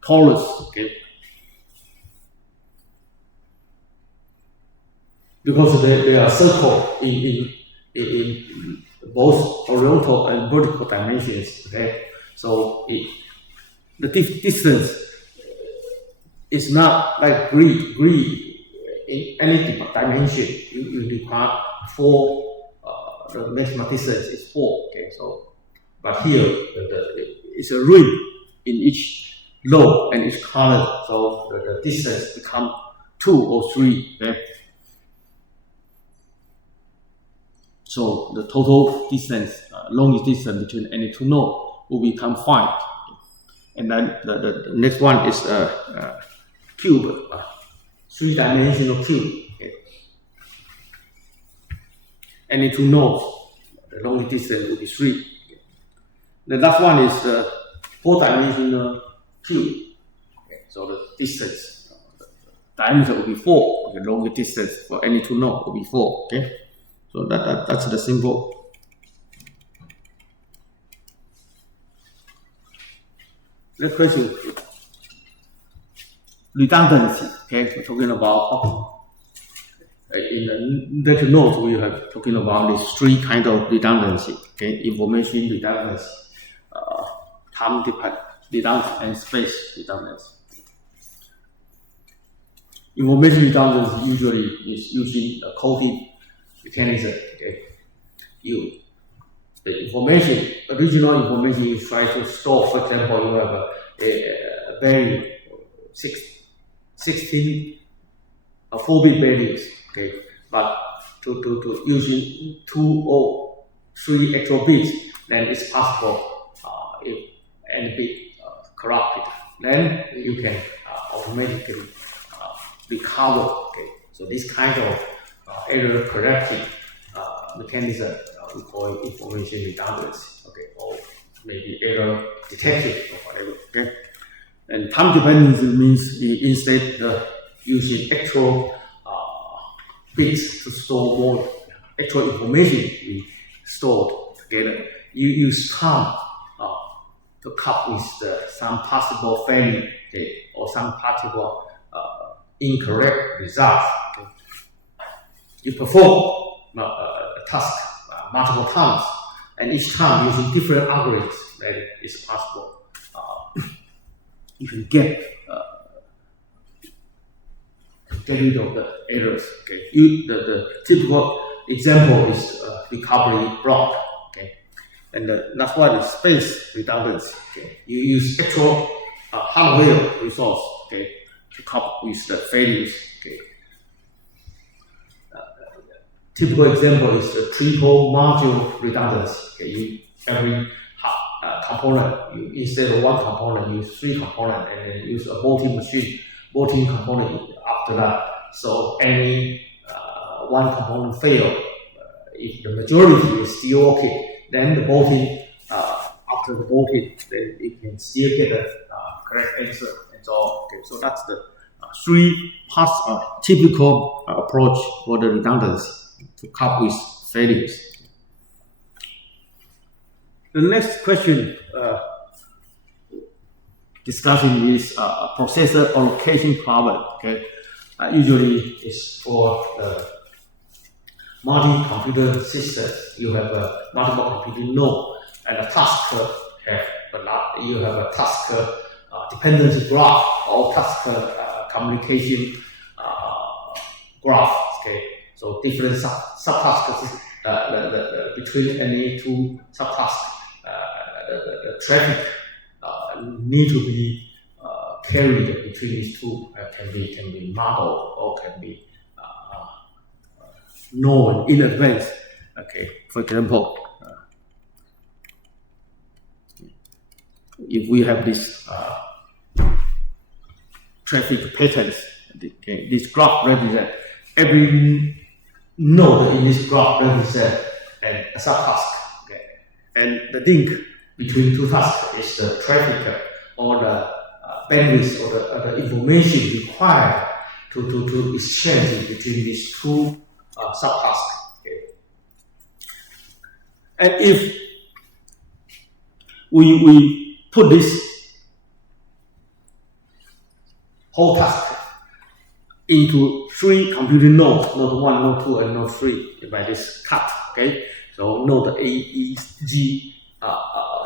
torus, okay, because they are circle in both horizontal and vertical dimensions. Okay, so the distance is not like grid in any dimension. You require 4. The maximum distance is 4. Okay, so but here it's a ring in each low and each column, so the distance become 2 or 3. Okay? So the total distance, longest distance between any two nodes will become 5. And then the next one is a cube, 3-dimensional cube. Okay? Any two nodes, the longest distance will be 3. Okay? The last one is the 4-dimensional cube. Okay, so the distance, the diameter will be 4. The longest distance for any two nodes will be 4. Okay, so that's the simple. Next question, redundancy. Okay, we're talking about in the later notes we are talking about these 3 kinds of redundancy. Okay, information redundancy, time redundancy, and space redundancy. information redundancy usually is using a coding mechanism. Okay, the information, original information you try to store. For example, you have a value 16 4-bit values. Okay, but to using 2 or 3 extra bits, then it's possible if any bit corrupted, then you can automatically recover. Okay, so this kind of error correcting mechanism we call information redundancy. Okay, or maybe error detection or whatever. Okay, and time dependency means instead using actual bits to store more actual information we stored together. You use time to cope with some possible failure, okay, or some possible incorrect results. Okay. You perform a task multiple times, and each time using different algorithms, then it's possible you can get rid of the errors. Okay, the typical example is recovery block. Okay, and that's why it's space redundancy. Okay, you use actual hardware resource. Okay, to cope with the failures. Okay, typical example is the triple module redundancy. Okay, every component, instead of one component, use 3 components, and then use a voting machine, voting component after that. So any one component fail, if the majority is still okay, then the voting after the voting, then it can still get the correct answer and so on. Okay, so that's the 3 parts of typical approach for the redundancy to cope with failures. The next question discussion is processor allocation problem. Okay, usually it's for multi-computer systems. You have a multiple computing node, and a task you have a task dependency graph or task communication graph. Okay, so different subtasks between any 2 subtasks. The traffic need to be carried between these 2 can be modeled or can be known in advance. Okay, for example, if we have this traffic patterns, okay, this graph represents every node in this graph represents a subtask. Okay, and the link between 2 tasks is the traffic or the bandwidth or the information required to exchange between these 2 subtasks. Okay. And if we put this whole task into 3 computing nodes, node 1, node 2, and node 3 by this cut. Okay, so node AEG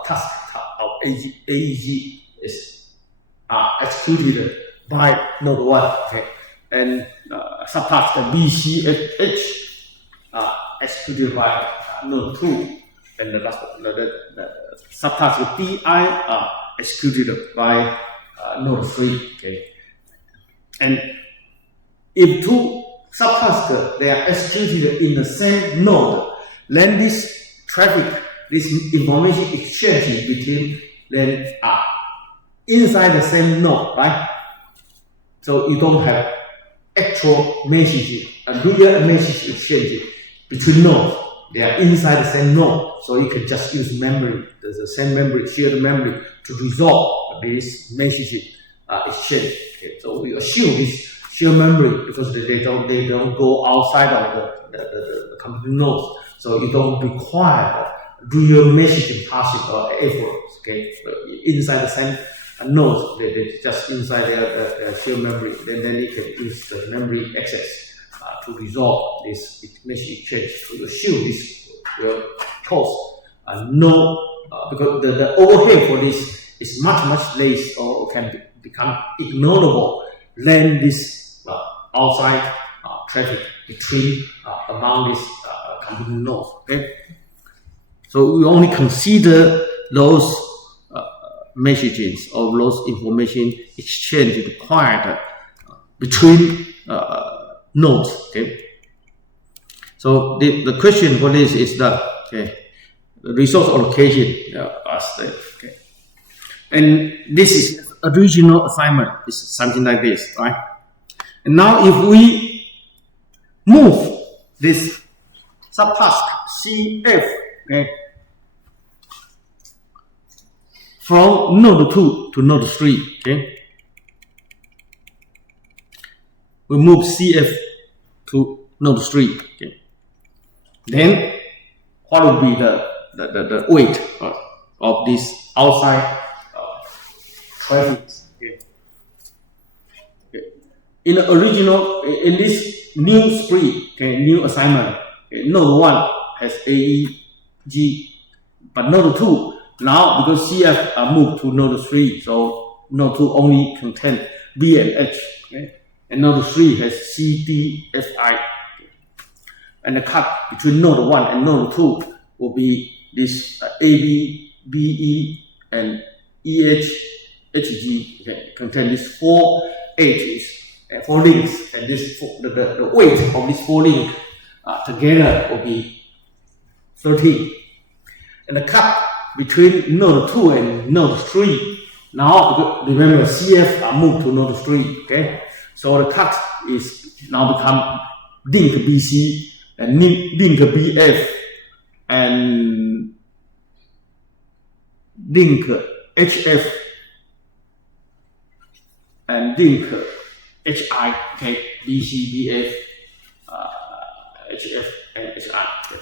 task of AEG is executed by node 1, okay, and subtask BCH executed by node 2, and the subtask BI executed by node 3. Okay, and if 2 subtasks they are executed in the same node, then this traffic, this information exchange between them are inside the same node, right? So you don't have actual message, a real message exchange between nodes. They are inside the same node, so you can just use memory, the same memory, shared memory, to resolve this message exchange. Okay, so we assume this shared memory because they don't go outside of the computing nodes, so you don't require real messaging passing or efforts. Okay, but inside the same nodes, they just inside their shared memory. Then you can use the memory access to resolve this message exchange. So you assume this will cause no because the overhead for this is much less or can become ignorable than this outside traffic between among these computing nodes. Okay, so we only consider those messages or those information exchange required between nodes. Okay, so the question for this is the resource allocation as the and this is original assignment. It's something like this, right? And now if we move this subtask CF from node 2 to node 3, okay? We move CF to node 3, okay? Then what will be the weight of this outside traffic? In the original, in this new spree, new assignment, node 1 has AEG, but node 2 now, because CF moved to node 3, so node 2 only contains B and H, and node 3 has C, D, F, I. And the cut between node 1 and node 2 will be this AB, BE, and EH, HG, contain these 4 edges. 4 links, and the weight of these 4 links together will be 13. And the cut between node 2 and node 3, now remember CF moved to node 3, okay? So the cut is now become link BC and link BF and link HF and link HI, okay, BC, BF, HF, and HI. Okay.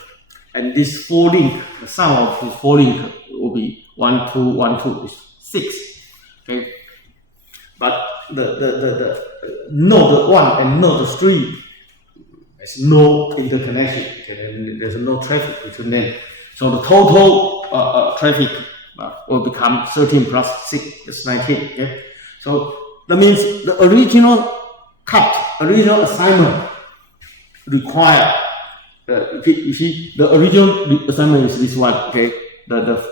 And this 4 link, the sum of these 4 link will be 1, 2, 1, 2 is 6. Okay. But the node 1 and node 3 has no interconnection. Okay. There's no traffic between them. So the total traffic will become 13 plus 6 is 19. Okay. So that means the original original assignment require, you see, the original assignment is this one, okay? The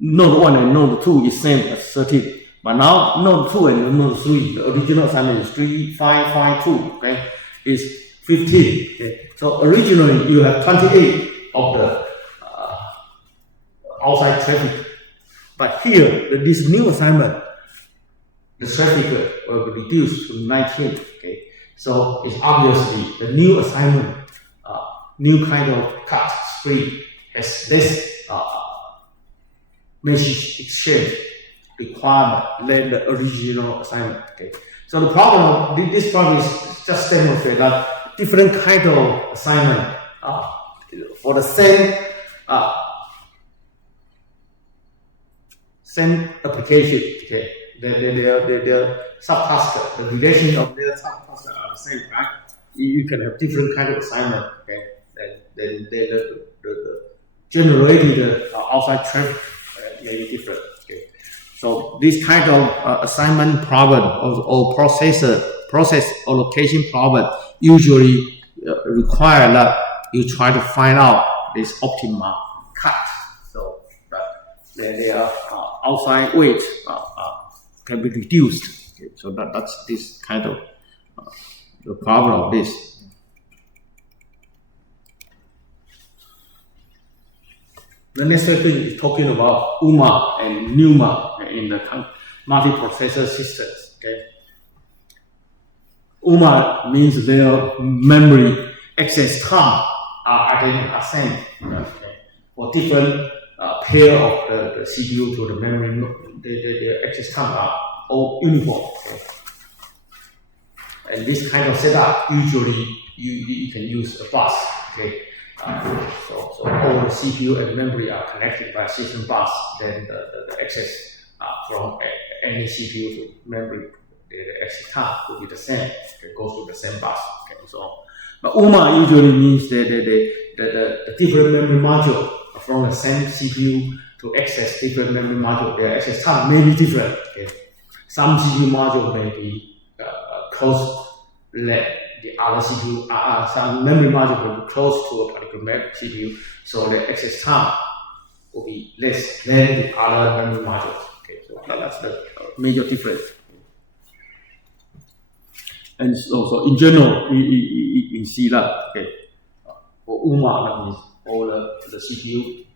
node 1 and node 2 is same as 13, but now node 2 and node 3, the original assignment is 3, 5, 5, 2, okay? Is 15, okay? So originally you have 28 of the outside traffic, but here, this new assignment, the traffic will be reduced to 19. Okay, so it's obviously the new assignment, new kind of cut spree has less message exchange requirement than the original assignment. Okay, so the problem, this problem is just demonstrate that different kind of assignment for the same application. Okay. Their subtask, the relation of their subtask are the same, right? You can have different kind of assignment, okay? Then the generated outside traffic may be different, okay? So this kind of assignment problem or process allocation problem usually require that you try to find out this optimal cut, so that their outside weight can be reduced. Okay, so that's this kind of the problem of this. The next section is talking about UMA and NUMA in the multiprocessor systems. Okay, UMA means their memory access time are same. Okay, for different pair of the CPU to the memory, the access time are all uniform. Okay? And this kind of setup, usually you can use a bus. Okay? So all the CPU and memory are connected by a system bus. Then the access from any CPU to memory, the access time will be the same. It goes to the same bus. Okay? So, but UMA usually means the different memory module from the same CPU to access different memory module. Their access time may be different. Okay? Some CPU module may be close let the other CPU, some memory module will be close to a particular CPU, so the access time will be less than the other memory modules. Okay, so that's the major difference. And so in general, you see that, okay, for UMA, that means all the CPU,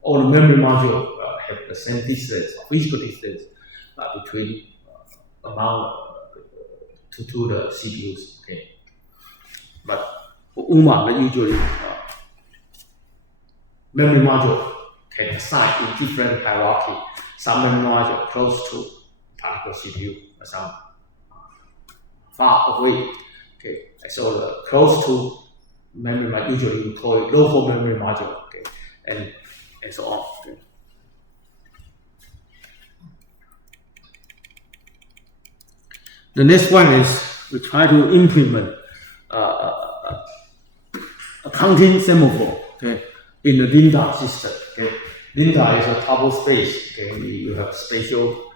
all the memory module have the same distance, physical distance between among to the CPUs. Okay, but for UMA, usually memory module can assign in different hierarchy. Some memory module close to particular CPU, some far away. Okay, so the close to memory module usually we call it local memory module. Okay, and so on. Okay. The next one is we try to implement a counting semaphore. Okay, in the Linda system. Okay, Linda is a table space. Okay, you have special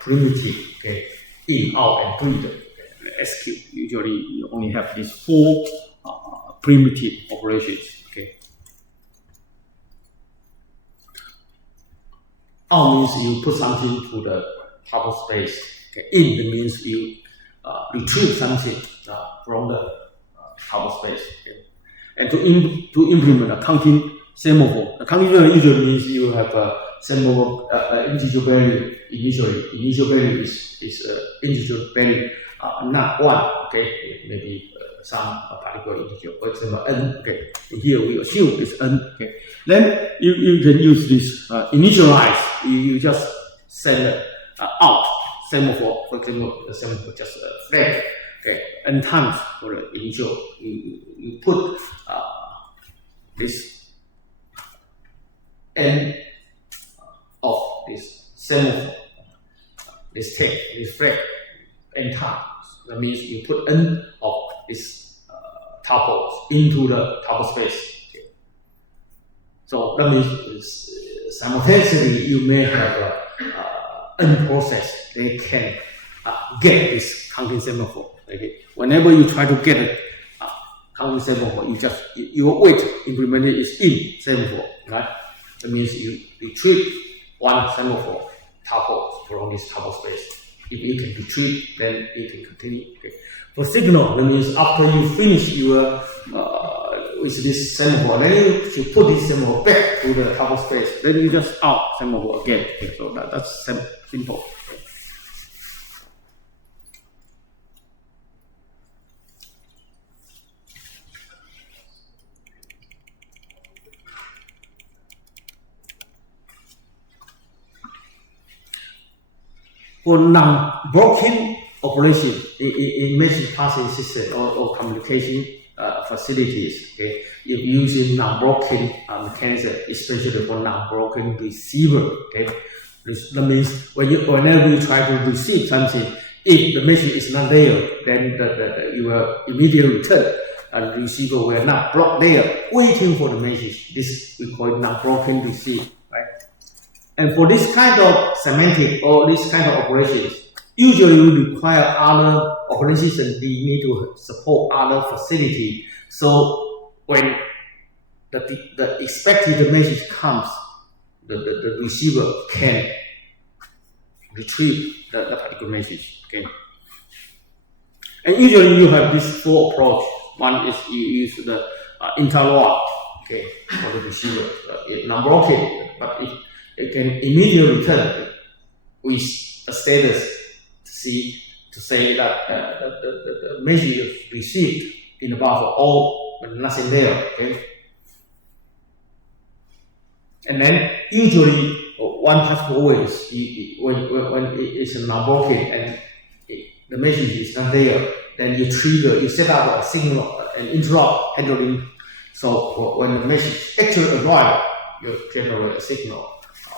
primitive. Okay, in, out, and read. SQ usually you only have these 4 primitive operations. Okay, out means you put something to the table space. Okay. In means you retrieve something from the table space. Okay. And to implement a counting semaphore, a counting semaphore usually means you have a semaphore integer value initially. Initial value is integer value. Not 1, okay, maybe some particular integer, for example, n, okay. Here we assume it's n, okay. Then you can use this initialize, you just send out semaphore, for example, the semaphore just flag, okay, n times for the initial, you put this n of this semaphore, this tag, this flag, n times. That means you put n of these tuples into the tuple space. Okay. So that means simultaneously you may have n process. They can get this counting semaphore. Okay. Whenever you try to get a counting semaphore, your wait implemented is in semaphore. Right? That means you retrieve one semaphore tuple from this tuple space. If you can retrieve, then you can continue. Okay. For signal, that means after you finish your with this semaphore, then you put this semaphore back to the tuple space. Then you just out semaphore again. Okay. So that's simple. Okay. For non-broken operation in message passing system or communication facilities, okay, if using non-broken mechanism, especially for non-broken receiver, okay, that means whenever you try to receive something, if the message is not there, then you will immediately return, and the receiver will not block there waiting for the message. This we call it non-broken receive, right? And for this kind of semantic or this kind of operations, usually we require other operating systems. They need to support other facility. So when the expected message comes, the receiver can retrieve the particular message. Okay. And usually you have these 4 approaches. One is you use the interlock, okay, for the receiver, non-broken, but it can immediately return with a status to say that the message is received in the buffer or nothing there. Okay, and then usually one possible way is when it's non-broken and the message is not there, then you set up a signal, an interrupt handling. So when the message actually arrives, you generate a signal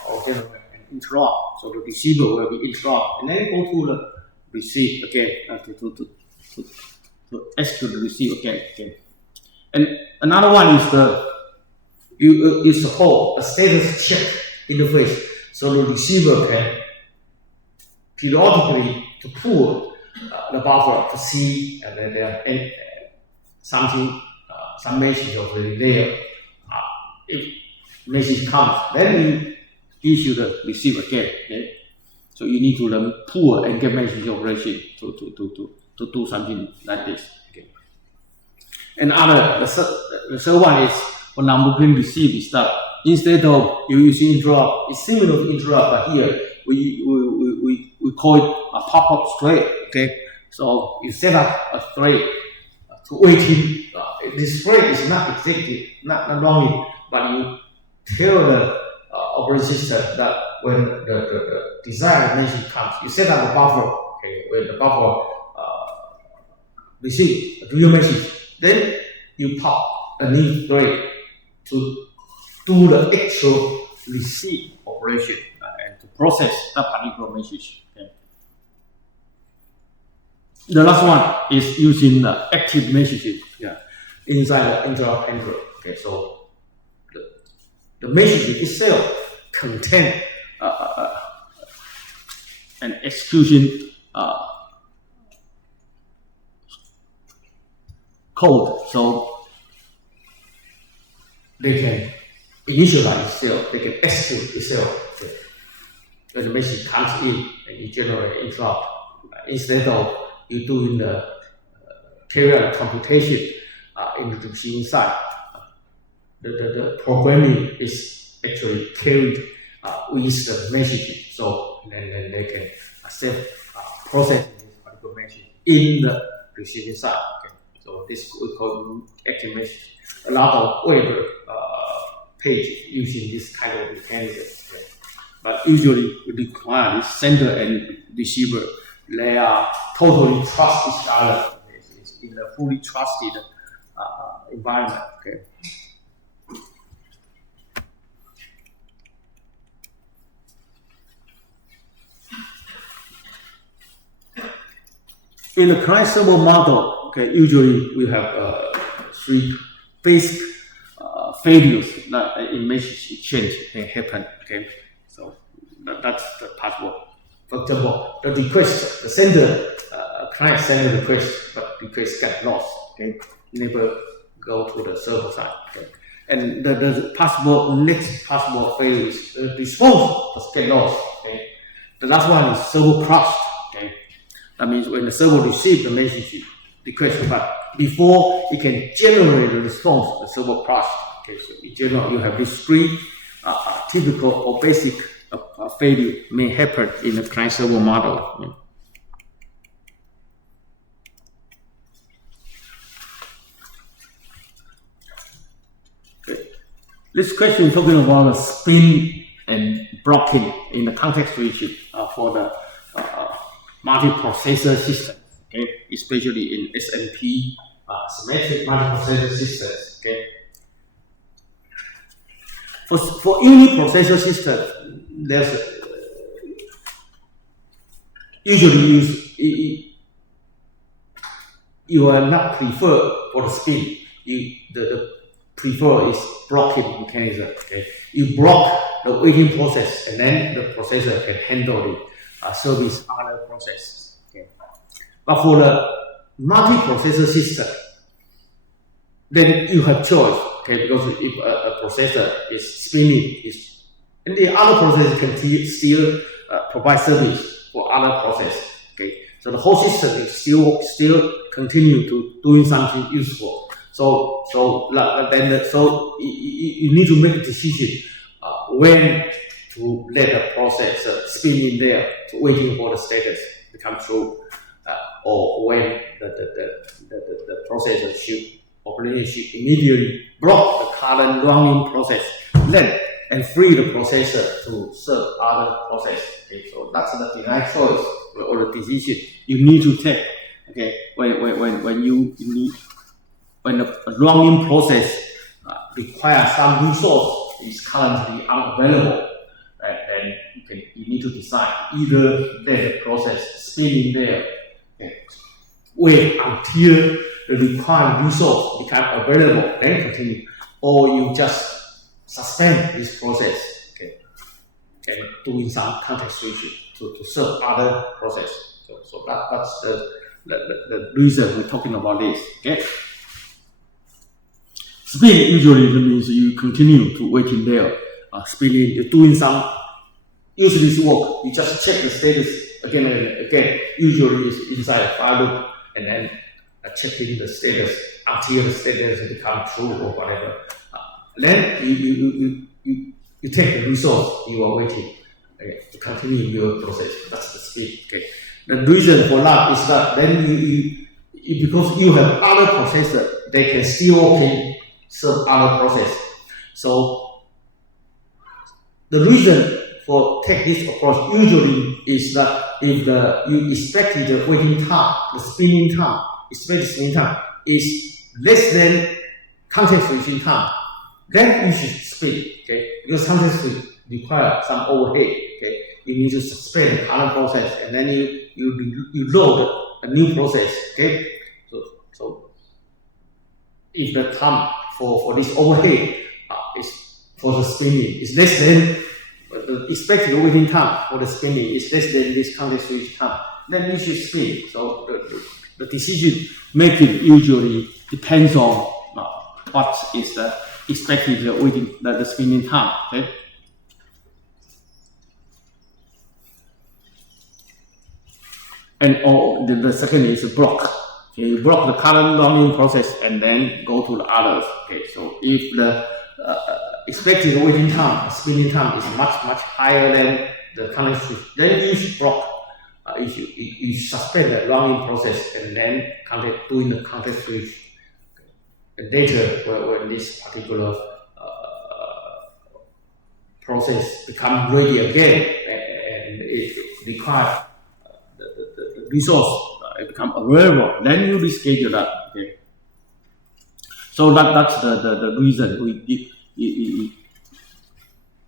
or generate an interrupt. So the receiver will be interrupt, and then go to the receive again to execute the receive again. And another one is you support a status check interface, so the receiver can periodically to pull the buffer to see and then something, some message already there. If message comes, then you issue the receive again. Okay? So you need to learn pull and get message operation to do something like this. Okay. And the third one is when I'm looking receive is that instead of you using interrupt, it's similar to interrupt, but here we call it a pop-up thread. Okay, so you set up a thread to waiting. This thread is not exactly not running, but you tell the operating system that when the desired message comes, you set up a buffer. Okay, when the buffer receive a real message, then you pop a new thread to do the actual receive operation and to process that particular message. Okay. The last one is using the active messaging inside the interrupt handler. Okay, so the message itself contains an execution code, so they can initialize itself, they can execute itself. Okay. When the message comes in and you generate interrupt, instead of you doing the carry out computation in the machine side, the programming is actually carried with the messaging. So then they can process this particular message in the receiving side. Okay. So this we call active message. A lot of web page using this kind of mechanism. Okay. But usually we require the sender and receiver. They are totally trust each other. It's in a fully trusted environment. Okay. In the client-server model, okay, usually we have 3 basic failures that in message exchange can happen. Okay, so that's the possible. For example, the request, the sender, client send a request, but request get lost. Okay, never go to the server side. Okay, and the next possible failure is the response get lost. Okay, the last one is server crashed. Okay, that means when the server receives the message request, but before it can generate the response, the server crashed. Okay, so in general, you have these 3 typical or basic failure may happen in the client-server model. Okay. This question is talking about the spin and blocking in the context switching for the multiprocessor system, okay, especially in SMP symmetric multiprocessor systems. Okay. For uniprocessor system, there's usually you are not prefer for the spin. The prefer is blocking mechanism. Okay, you block the waiting process, and then the processor can handle the service other process. Okay, but for the multiprocessor system, then you have choice. Okay, because if a processor is spinning, and the other processor can still provide service for other process. Okay, so the whole system is still continue to doing something useful. So you need to make a decision when to let the processor spin in there, to waiting for the status to come through, or when the processor should immediately block the current running process, then and free the processor to serve other process. Okay, so that's the design choice or the decision you need to take. Okay, when the running process requires some resource is currently unavailable, then you need to decide either let the process spin in there, okay, wait until the required resource become available, then continue, or you just suspend this process, okay, and doing some context switching to serve other process. So that's the reason we're talking about this. Okay. Spin usually means you continue to waiting there, spinning, you're doing some useless work. You just check the status again and again. Usually it's inside a file loop, and then checking the status until the status becomes true or whatever. Then you take the resource you are waiting to continue your process. That's the speed. Okay. The reason for that is that then because you have other processors, they can still serve other process. So the reason for take this approach usually is that if you expected the waiting time, the spinning time, expected spinning time is less than context switching time, then you should spin. Okay, because context switch require some overhead. Okay, you need to suspend the current process and then you load a new process. Okay, so if the time for this overhead is for the spinning is less than the expected waiting time for the spinning is less than this context switch time, then you should spin. So the decision making usually depends on what is the expected waiting the spinning time. Okay. And the second is block. Okay, you block the current running process and then go to the others. Okay, so if the expected waiting time, spinning time is much higher than the current switch, then you should block. You suspend the running process and then doing the context switch. And later, when this particular process becomes ready again and it requires the resource it become available, then you reschedule that. Okay. So that's the reason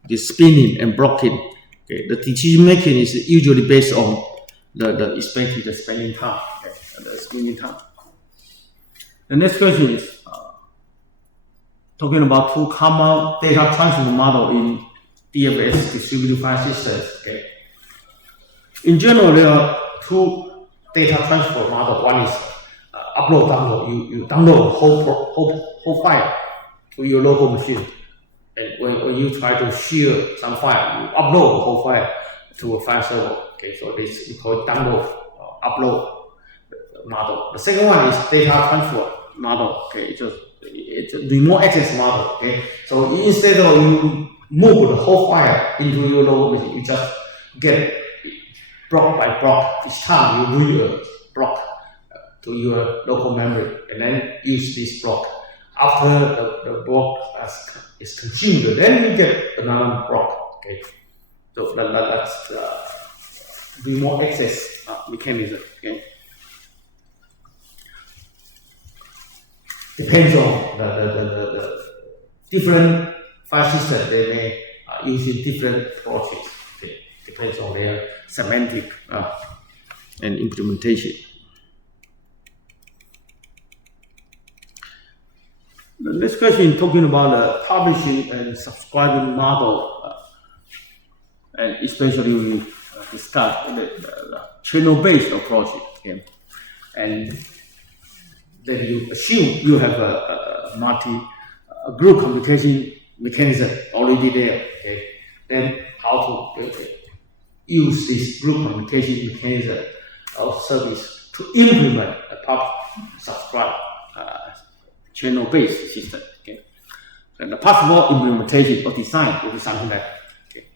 the spinning and blocking. Okay. The decision making is usually based on the expected spinning time. Okay. The spinning time. The next question is talking about two common data transfer model in DFS distributed file systems. Okay. In general, there are two data transfer model. One is upload download. You download whole file to your local machine, and when you try to share some file, you upload the whole file to a file server. Okay, so this we call it download upload model. The second one is data transfer model. Okay, it's a remote access model. Okay, so instead of you move the whole file into your local machine, you just get block by block. Each time you read a block to your local memory and then use this block. After the block is consumed, then you get another block. Okay, so that's remote access mechanism. Okay, depends on the different file system. They may use different approaches. Okay, depends on their semantic and implementation. The next question talking about the publishing and subscribing model, and especially we discussed the channel-based approach. Okay? And then you assume you have a group communication mechanism already there. Okay? Then how to use this group communication mechanism of service to implement a subscribe channel-based system. Okay, and the possible implementation or design will be something like that. Okay,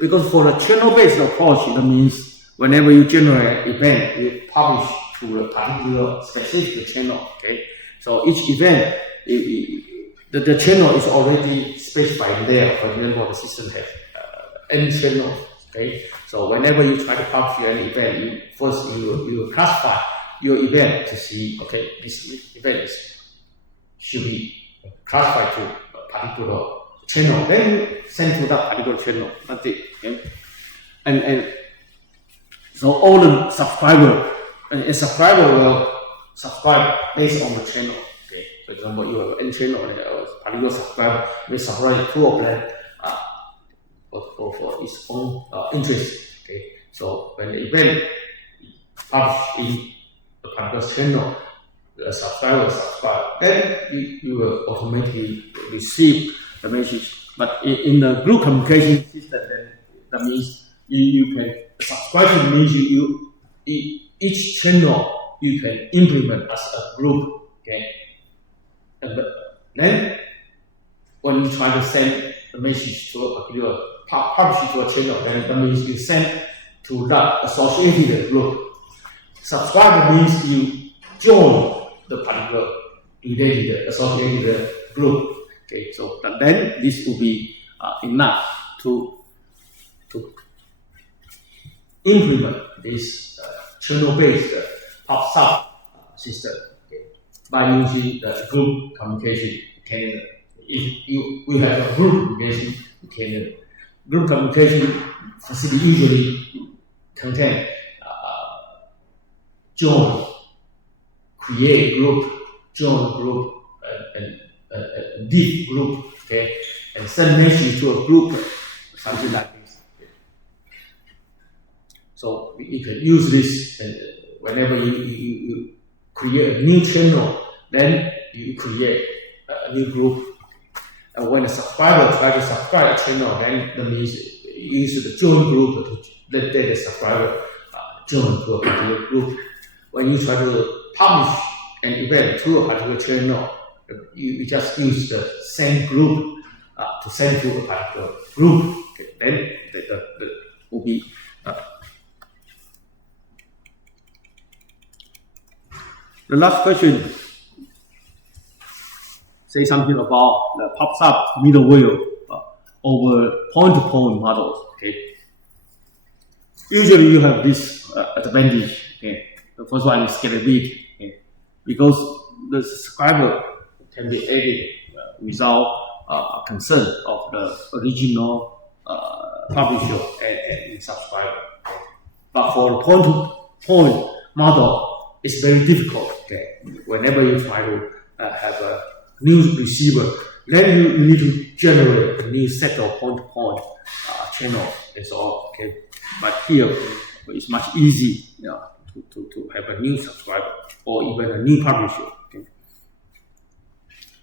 because for the channel-based approach, it means whenever you generate an event, you publish to a particular specific channel. Okay, so each event, the channel is already specified there. For example, the system has n channels. Okay, so whenever you try to publish an event, you classify your event to see, okay, this event should be classified to a particular channel, then you send to that particular channel. That's it. Okay? And so all the a subscriber will subscribe based on the channel. Okay, for example, you have n channel and a particular subscriber will subscribe two of them for its own interest. Okay, so when the event publish in the particular channel, the subscriber subscribe, then you will automatically receive the message. But in the group communication system, then that means you can subscribe means each channel you can implement as a group. Okay, and then when you try to send a message to a particular publish to a channel, then that means you send to that associated group. Subscribe means you join the particular related associated group. Okay, so then this will be enough to implement this channel-based pop-up system, okay, by using the group communication calendar. If we have a group communication calendar, group communication facility usually contain join, create group, join group, and leave group, okay, and send message to a group, something like this. Okay. So you can use this, and whenever you create a new channel, then you create a new group. And when a subscriber tries to subscribe a channel, then that means you use the join group to let the subscriber join to a particular group. When you try to publish an event to a particular channel, you just use the same group to send to a particular group. Okay, then that will be the last question. Say something about the pops-up middleware over point-to-point models. Okay. Usually you have this advantage. Okay. The first one is scalability. Okay. Because the subscriber can be added without concern of the original publisher and subscriber. Okay. But for the point-to-point model, it's very difficult. Okay. Whenever you try to have a new receiver, then you need to generate a new set of point-to-point channels and so on. Okay. But here it's much easier, you know, to have a new subscriber or even a new publisher. Okay.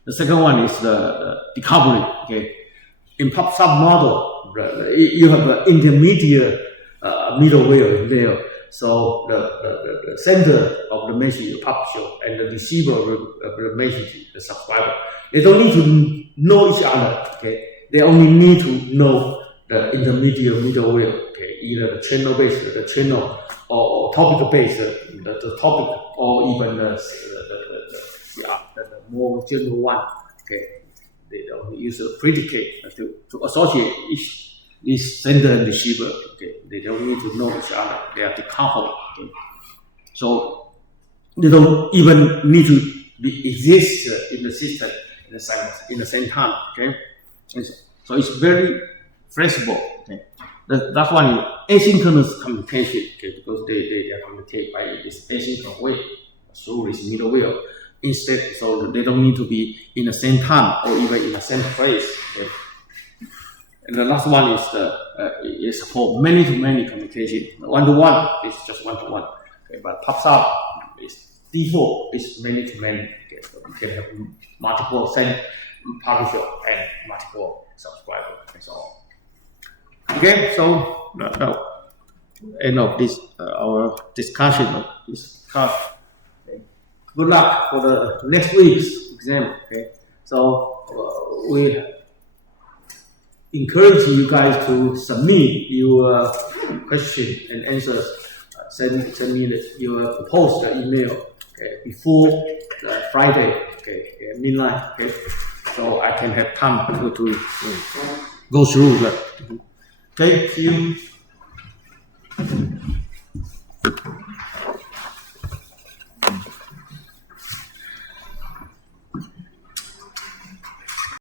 The second one is the decoupling. Okay. In pop-up model, you have an intermediate middleware there. So the sender of the message, the publisher, and the receiver of the message, the subscriber, they don't need to know each other. Okay, they only need to know the intermediate middleware. Okay, either the channel-based, the channel, or topic-based, the topic, or even the more general one. Okay, they don't use a predicate to associate this sender and receiver. Okay, they don't need to know each other. They are decoupled. Okay, so they don't even need to exist in the system in the same time. Okay, and so it's very flexible. Okay, that one is asynchronous communication. Okay, because they communicate by this asynchronous way through this middleware. Instead, so they don't need to be in the same time or even in the same place. Okay. And the last one is support many-to-many communication. One-to-one is just one-to-one. Okay, but pops up is default is many-to-many. Okay, so you can have multiple send publisher and multiple subscriber and so on. Okay, so now end of this our discussion of this class. Okay. Good luck for the next week's exam. Okay, so we encourage you guys to submit your question and answers. Send me your proposed email, okay, before Friday, okay, midnight, okay, so I can have time to go through that. Okay, see you.